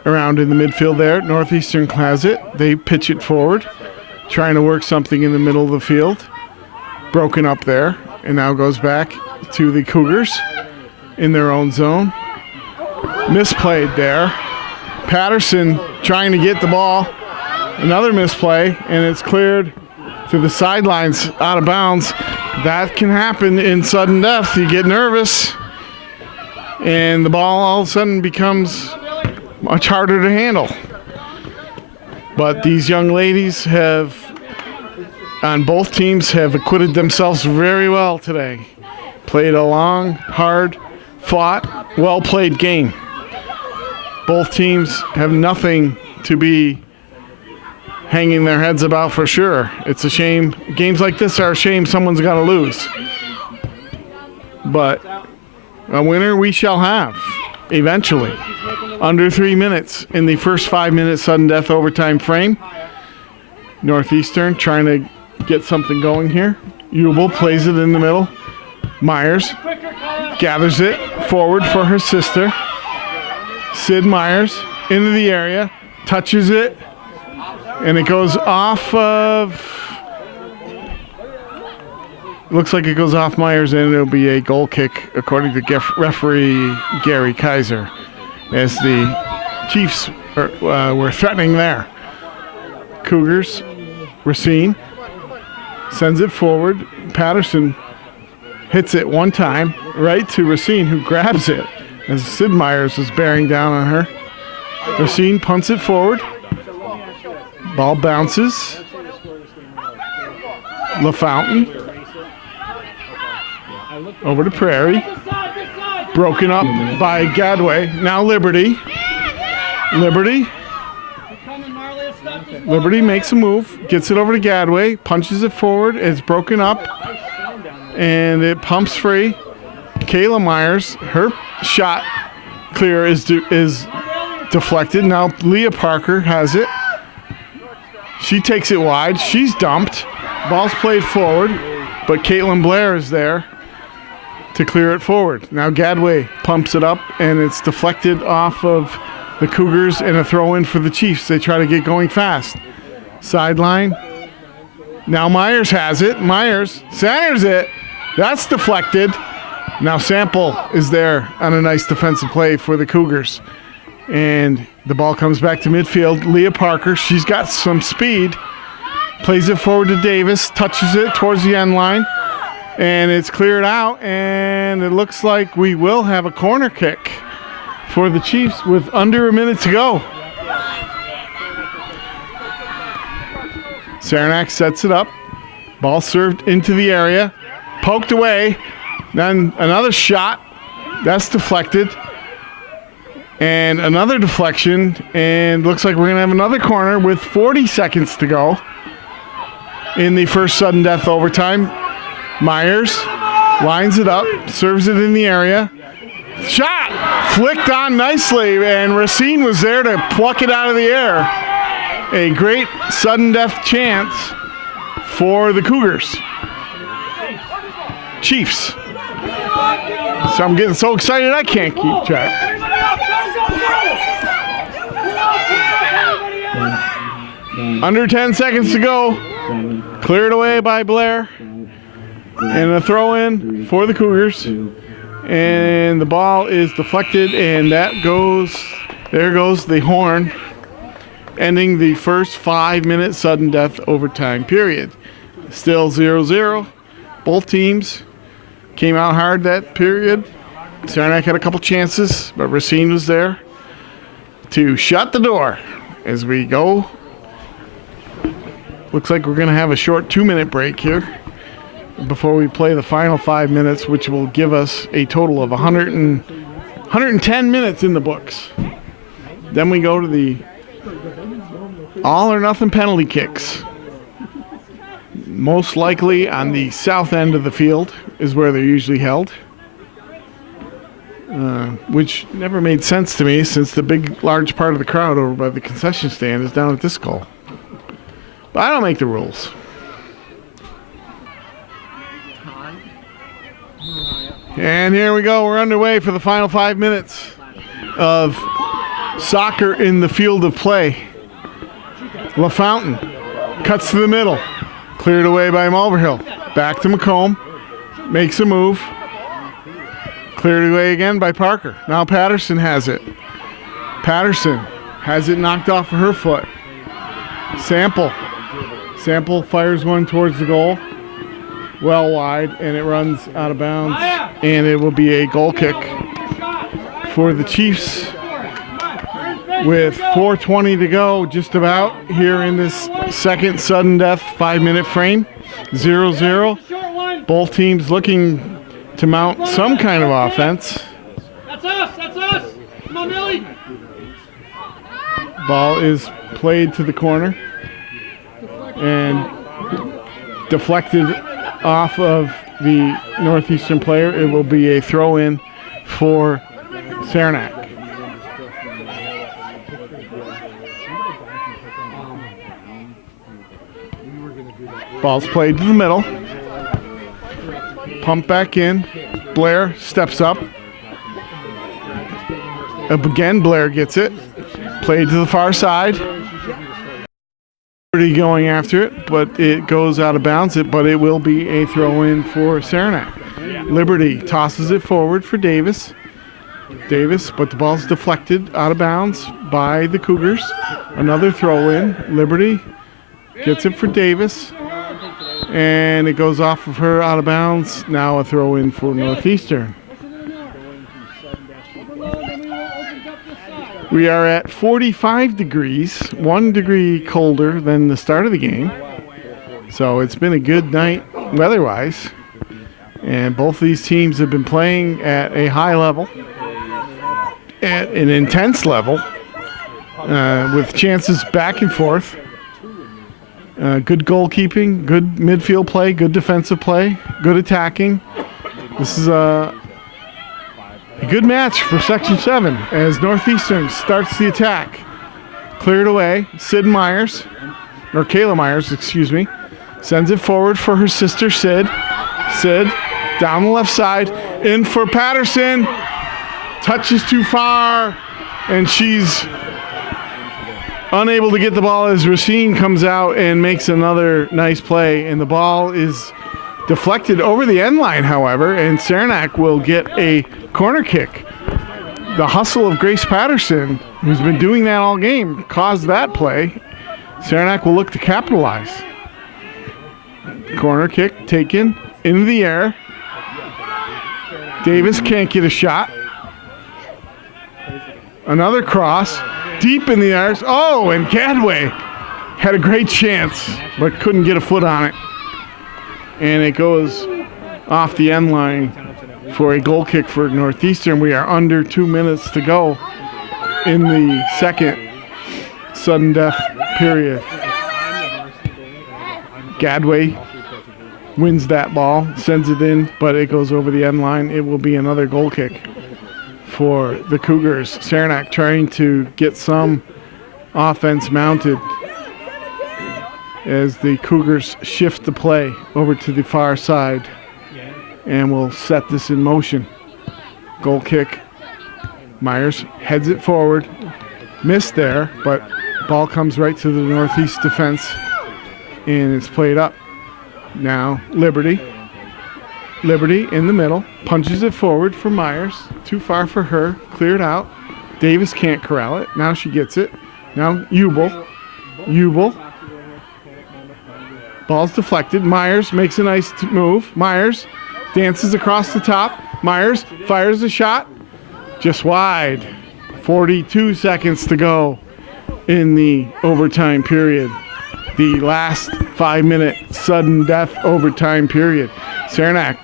around in the midfield there. Northeastern has it. They pitch it forward. Trying to work something in the middle of the field. Broken up there. And now goes back to the Cougars in their own zone. Misplayed there. Patterson trying to get the ball. Another misplay, and it's cleared to the sidelines out of bounds. That can happen in sudden death. You get nervous, and the ball all of a sudden becomes much harder to handle. But these young ladies have, on both teams, have acquitted themselves very well today. Played a long, hard, fought, well-played game. Both teams have nothing to be hanging their heads about for sure. It's a shame. Games like this are a shame. Someone's got to lose. But a winner we shall have eventually. Under 3 minutes in the first 5-minute sudden death overtime frame. Northeastern trying to get something going here. Ubel plays it in the middle. Myers gathers it forward for her sister. Sid Myers into the area, touches it, and it goes off of, looks like it goes off Myers, and it'll be a goal kick according to referee Gary Kaiser, as the Chiefs were threatening there. Cougars, Racine sends it forward. Patterson hits it one time right to Racine, who grabs it as Sid Myers is bearing down on her. Racine punts it forward. Ball bounces. LaFountain. Over to Prairie. Broken up by Gadway. Now Liberty. Liberty makes a move. Gets it over to Gadway. Punches it forward. It's broken up. And it pumps free. Kayla Myers, her shot clear is deflected. Now Leah Parker has it. She takes it wide. She's dumped. Ball's played forward, but Caitlin Blair is there to clear it forward. Now Gadway pumps it up, and it's deflected off of the Cougars and a throw in for the Chiefs. They try to get going fast. Sideline. Now Myers has it. Myers centers it. That's deflected. Now Sample is there on a nice defensive play for the Cougars. And the ball comes back to midfield. Leah Parker, she's got some speed. Plays it forward to Davis, touches it towards the end line. And it's cleared out, and it looks like we will have a corner kick for the Chiefs with under a minute to go. Saranac sets it up. Ball served into the area. Poked away. Then another shot. That's deflected. And another deflection. And looks like we're going to have another corner with 40 seconds to go in the first sudden death overtime. Myers lines it up, serves it in the area. Shot! Flicked on nicely, and Racine was there to pluck it out of the air. A great sudden death chance for the Cougars. Chiefs. So I'm getting so excited I can't keep track. Under 10 seconds to go. Cleared away by Blair. And a throw in for the Cougars. And the ball is deflected, and that goes, there goes the horn, ending the first 5-minute sudden death overtime period. Still 0-0. Both teams came out hard that period. Saranac had a couple chances, but Racine was there to shut the door as we go. Looks like we're going to have a short 2-minute break here before we play the final 5 minutes, which will give us a total of 110 minutes in the books. Then we go to the all or nothing penalty kicks. Most likely on the south end of the field is where they're usually held, which never made sense to me since the big, large part of the crowd over by the concession stand is down at this goal. But I don't make the rules. And here we go. We're underway for the final 5 minutes of soccer in the field of play. LaFountain cuts to the middle. Cleared away by Mulverhill. Back to McComb. Makes a move. Cleared away again by Parker. Now Patterson has it. Patterson has it knocked off of her foot. Sample. Sample fires one towards the goal. Well wide, and it runs out of bounds, and it will be a goal kick for the Chiefs with 4:20 to go just about here in this second sudden death 5-minute frame. 0-0. Both teams looking to mount some kind of offense. That's us! Come on, Millie! Ball is played to the corner and deflected off of the Northeastern player. It will be a throw-in for Saranac. Ball's played to the middle. Pump back in. Blair steps up. Again, Blair gets it. Played to the far side. Going after it, but it goes out of bounds. But it will be a throw-in for Saranac. Liberty tosses it forward for Davis. But the ball's deflected out of bounds by the Cougars. Another throw-in. Liberty gets it for Davis, and it goes off of her out of bounds. Now a throw-in for Northeastern. We are at 45 degrees, 1 degree colder than the start of the game. So it's been a good night weather-wise. And both these teams have been playing at a high level, at an intense level, with chances back and forth. Good goalkeeping, good midfield play, good defensive play, good attacking. This is a good match for Section 7 as Northeastern starts the attack. Cleared away. Kayla Myers, excuse me, sends it forward for her sister Sid. Sid down the left side, In for Patterson. Touches too far, and she's unable to get the ball as Racine comes out and makes another nice play. And the ball is deflected over the end line, however, and Saranac will get a corner kick. The hustle of Grace Patterson, who's been doing that all game, caused that play. Saranac will look to capitalize. Corner kick taken into the air. Davis can't get a shot. Another cross, deep in the air. Oh, and Gadway had a great chance, but couldn't get a foot on it. And it goes off the end line for a goal kick for Northeastern. We are under 2 minutes to go in the second sudden death period. Gadway wins that ball, sends it in, but it goes over the end line. It will be another goal kick for the Cougars. Saranac trying to get some offense mounted as the Cougars shift the play over to the far side, and will set this in motion. Goal kick. Myers heads it forward. Missed there, but ball comes right to the Northeast defense, and it's played up. Now Liberty in the middle, punches it forward for Myers. Too far for her, cleared out. Davis can't corral it. Now she gets it. Now Ubel. Ball's deflected. Myers makes a nice move. Myers dances across the top. Myers fires a shot. Just wide. 42 seconds to go in the overtime period. The last 5-minute sudden death overtime period. Saranac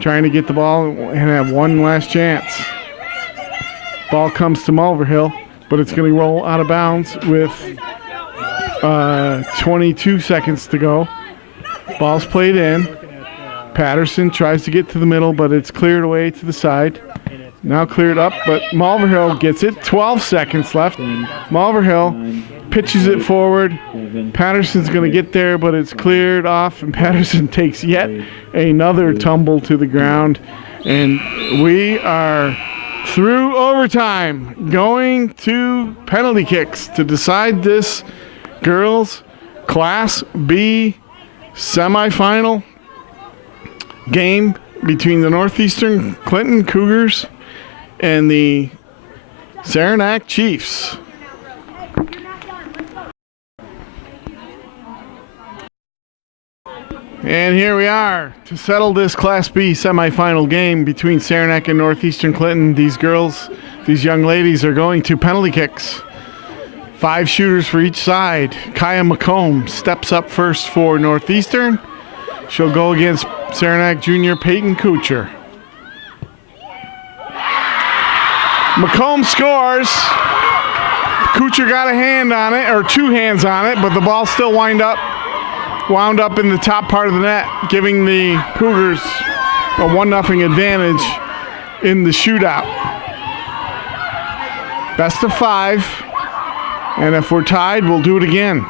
trying to get the ball and have one last chance. Ball comes to Mulverhill, but it's going to roll out of bounds with 22 seconds to go. Ball's played in. Patterson tries to get to the middle, but it's cleared away to the side. Now cleared up, but Mulverhill gets it. 12 seconds left. Mulverhill pitches it forward. Patterson's going to get there, but it's cleared off, and Patterson takes yet another tumble to the ground. And we are through overtime, going to penalty kicks to decide this girls Class B semifinal game between the Northeastern Clinton Cougars and the Saranac Chiefs. And here we are to settle this Class B semifinal game between Saranac and Northeastern Clinton. These girls, these young ladies, are going to penalty kicks. 5 shooters for each side. Kaya McComb steps up first for Northeastern. She'll go against Saranac junior Peyton Kuchar. McComb scores. Kuchar got a hand on it, or 2 hands on it, but the ball still wound up in the top part of the net, giving the Cougars a 1-0 advantage in the shootout. Best of 5, and if we're tied, we'll do it again.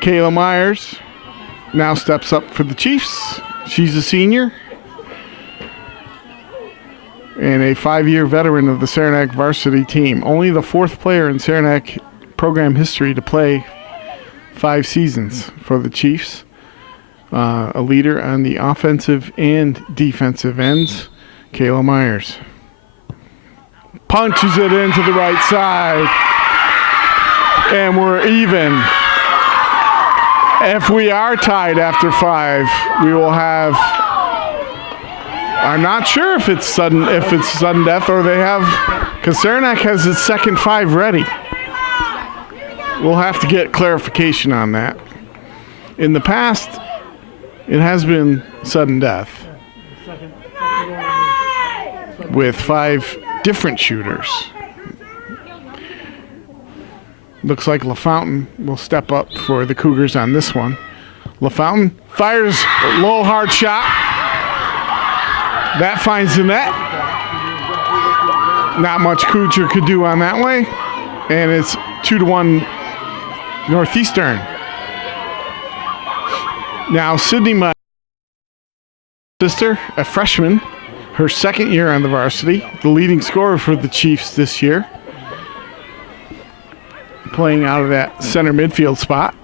Kayla Myers now steps up for the Chiefs. She's a senior and a 5-year veteran of the Saranac varsity team. Only the 4th player in Saranac program history to play 5 seasons for the Chiefs. A leader on the offensive and defensive ends, Kayla Myers. Punches it into the right side. And we're even. If we are tied after 5, we will have, I'm not sure if it's sudden death, or they have, because Saranac has its second 5 ready. We'll have to get clarification on that. In the past, it has been sudden death with 5 different shooters. Looks like LaFountain will step up for the Cougars on this one. LaFountain fires a low, hard shot. That finds the net. Not much Kuchar could do on that way. And it's 2-1 Northeastern. Now Sydney Myers, sister, a freshman, her second year on the varsity, the leading scorer for the Chiefs this year, playing out of that center midfield spot.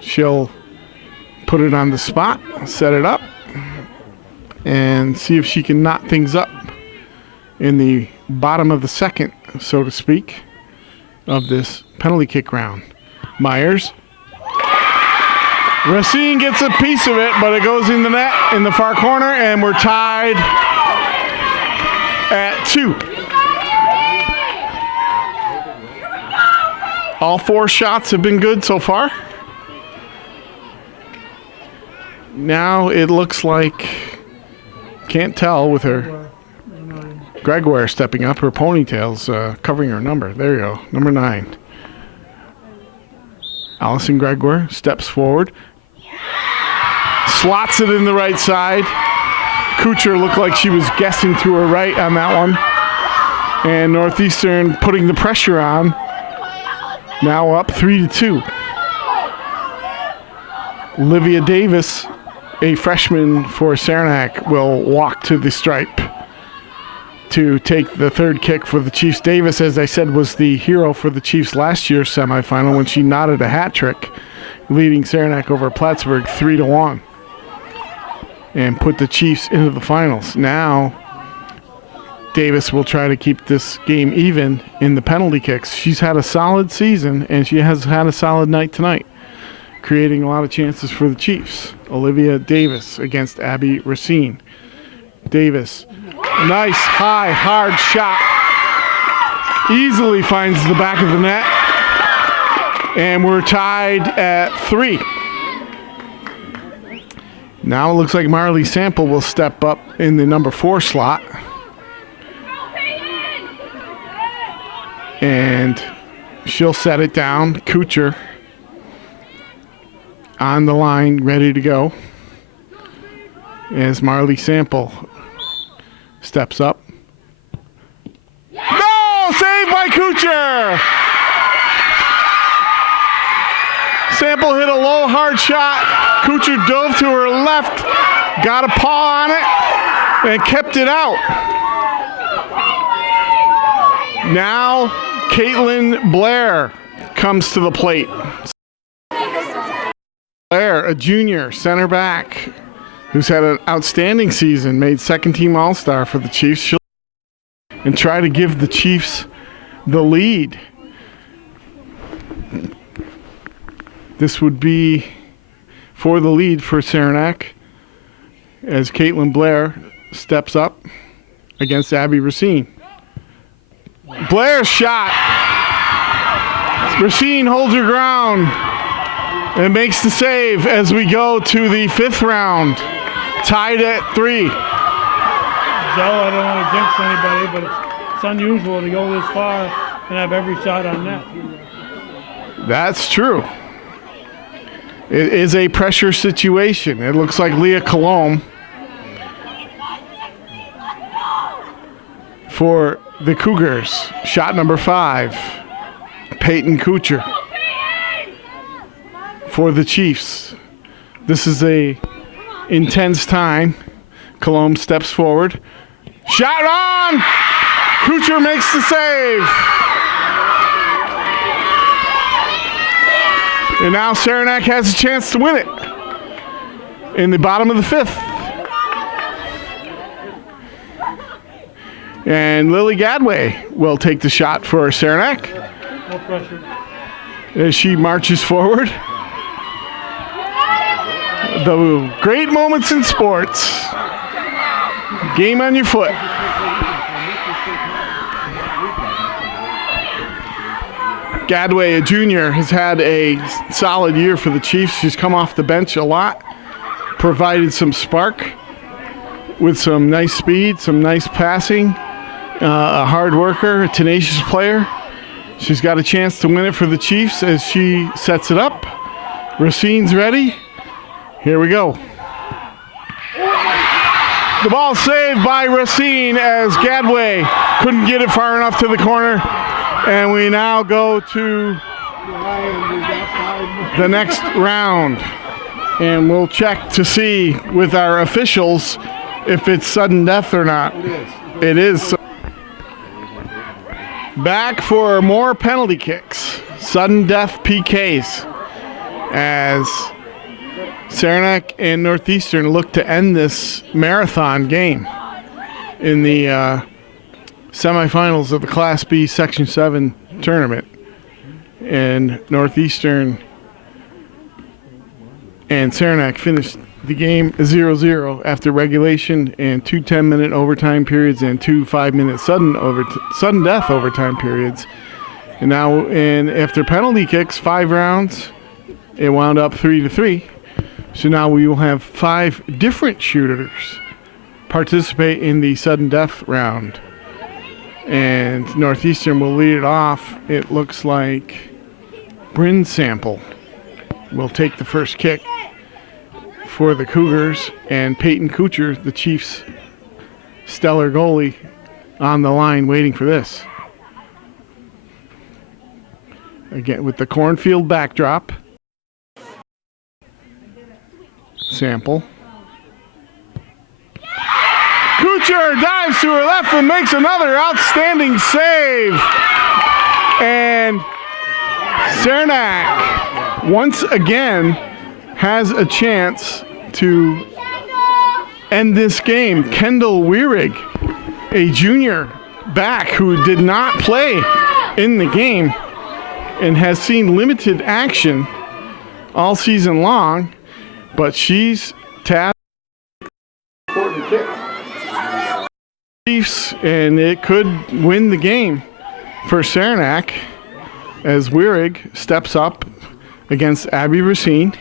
She'll put it on the spot, set it up, and see if she can knot things up in the bottom of the second, so to speak, of this penalty kick round. Myers. Racine gets a piece of it, but it goes in the net in the far corner, and we're tied at 2. All 4 shots have been good so far. Now it looks like, can't tell with her Gregoire stepping up, her ponytail's covering her number. There you go, number 9. Allison Gregoire steps forward, slots it in the right side. Kuchar looked like she was guessing to her right on that one. And Northeastern putting the pressure on. Now up 3-2. Olivia Davis, a freshman for Saranac, will walk to the stripe to take the third kick for the Chiefs. Davis, as I said, was the hero for the Chiefs last year's semifinal when she knotted a hat trick, leading Saranac over Plattsburgh 3-1 and put the Chiefs into the finals. Now Davis will try to keep this game even in the penalty kicks. She's had a solid season, and she has had a solid night tonight, creating a lot of chances for the Chiefs. Olivia Davis against Abby Racine. Davis, nice, high, hard shot. Easily finds the back of the net. And we're tied at 3. Now it looks like Marley Sample will step up in the number 4 slot. And she'll set it down. Kuchar on the line, ready to go, as Marley Sample steps up. No! Saved by Kuchar! Sample hit a low, hard shot. Kuchar dove to her left, got a paw on it, and kept it out. Now, Caitlin Blair comes to the plate. Blair, a junior center back who's had an outstanding season, made second-team All-Star for the Chiefs. She'll and try to give the Chiefs the lead. This would be for the lead for Saranac as Caitlin Blair steps up against Abby Racine. Blair's shot. Racine holds her ground and makes the save as we go to the 5th round, tied at 3. Joe, I don't want to jinx anybody, but it's unusual to go this far and have every shot on net. That's true. It is a pressure situation. It looks like Leah Colomb for the Cougars. Shot number 5, Peyton Kuchar for the Chiefs. This is a intense time. Colomb steps forward. Shot on! Kuchar makes the save. And now Saranac has a chance to win it in the bottom of the 5th. And Lily Gadway will take the shot for Saranac. No pressure. As she marches forward. The great moments in sports. Game on your foot. Gadway, a junior, has had a solid year for the Chiefs. She's come off the bench a lot, provided some spark with some nice speed, some nice passing, a hard worker, a tenacious player. She's got a chance to win it for the Chiefs as she sets it up. Racine's ready. Here we go. The ball saved by Racine as Gadway couldn't get it far enough to the corner. And we now go to the next round. And we'll check to see with our officials if it's sudden death or not. It is. Back for more penalty kicks. Sudden death PKs. As Saranac and Northeastern look to end this marathon game in the semifinals of the Class B Section 7 tournament. And Northeastern and Saranac finished the game 0-0 after regulation and 2 10-minute overtime periods and 2 5-minute sudden death overtime periods. And now, after penalty kicks, 5 rounds, it wound up 3-3. So now we will have 5 different shooters participate in the sudden death round. And Northeastern will lead it off. It looks like Bryn Sample will take the first kick for the Cougars, and Peyton Kuchar, the Chiefs' stellar goalie, on the line waiting for this. Again, with the cornfield backdrop. Sample. Kuchar dives to her left and makes another outstanding save. And Saranac once again has a chance to end this game. Kendall Wierig, a junior back who did not play in the game and has seen limited action all season long, but she's tapped important kick. Chiefs, and it could win the game for Saranac as Wierig steps up against Abby Racine.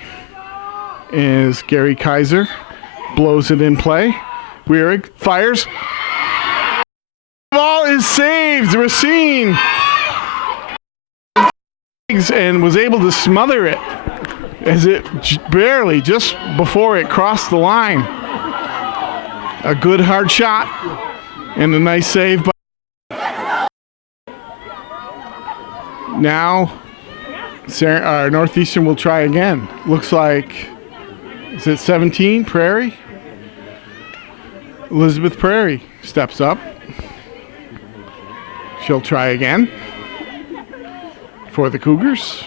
As Gary Kaiser blows it in play. Wierig fires. The ball is saved. Racine and was able to smother it as it barely just before it crossed the line. A good hard shot and a nice save. Now Northeastern will try again. Looks like, is it 17, Prairie? Elizabeth Prairie steps up. She'll try again for the Cougars.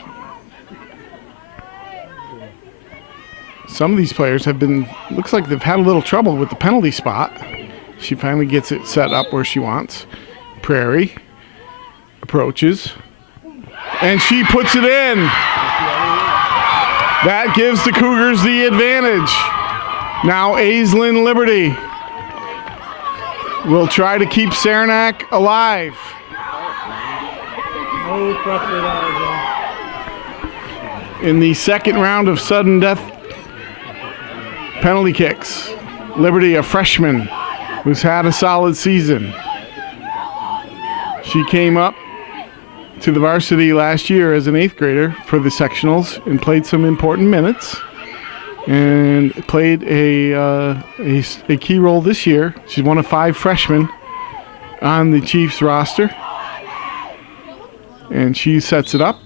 Some of these players have been, looks like they've had a little trouble with the penalty spot. She finally gets it set up where she wants. Prairie approaches, and she puts it in. That gives the Cougars the advantage. Now Aislinn Liberty will try to keep Saranac alive. No pressure there, In the second round of sudden death penalty kicks, Liberty, a freshman who's had a solid season. She came up to the varsity last year as an 8th grader for the sectionals and played some important minutes and played a key role this year. She's one of 5 freshmen on the Chiefs roster. And she sets it up,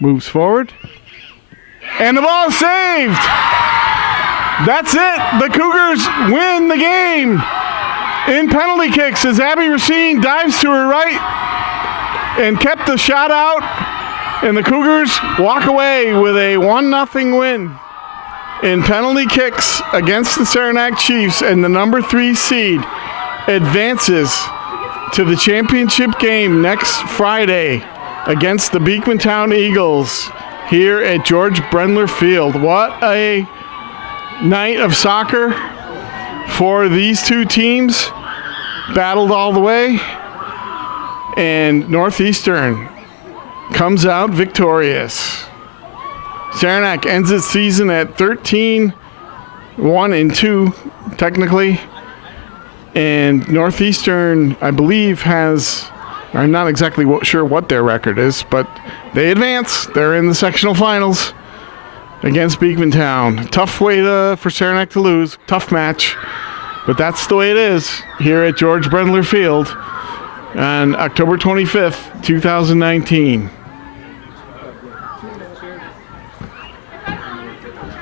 moves forward, and the ball is saved. That's it. The Cougars win the game in penalty kicks as Abby Racine dives to her right and kept the shot out, and the Cougars walk away with a 1-0 win in penalty kicks against the Saranac Chiefs, and the number 3 seed advances to the championship game next Friday against the Beekmantown Eagles here at George Brendler Field. What a night of soccer for these two teams. Battled all the way, and Northeastern comes out victorious. Saranac ends its season at 13-1-2 technically, and Northeastern, I believe, has, I'm not exactly sure what their record is, but they advance. They're in the sectional finals against Beekmantown. Tough way for Saranac to lose, tough match, but that's the way it is here at George Brendler Field on October 25th, 2019.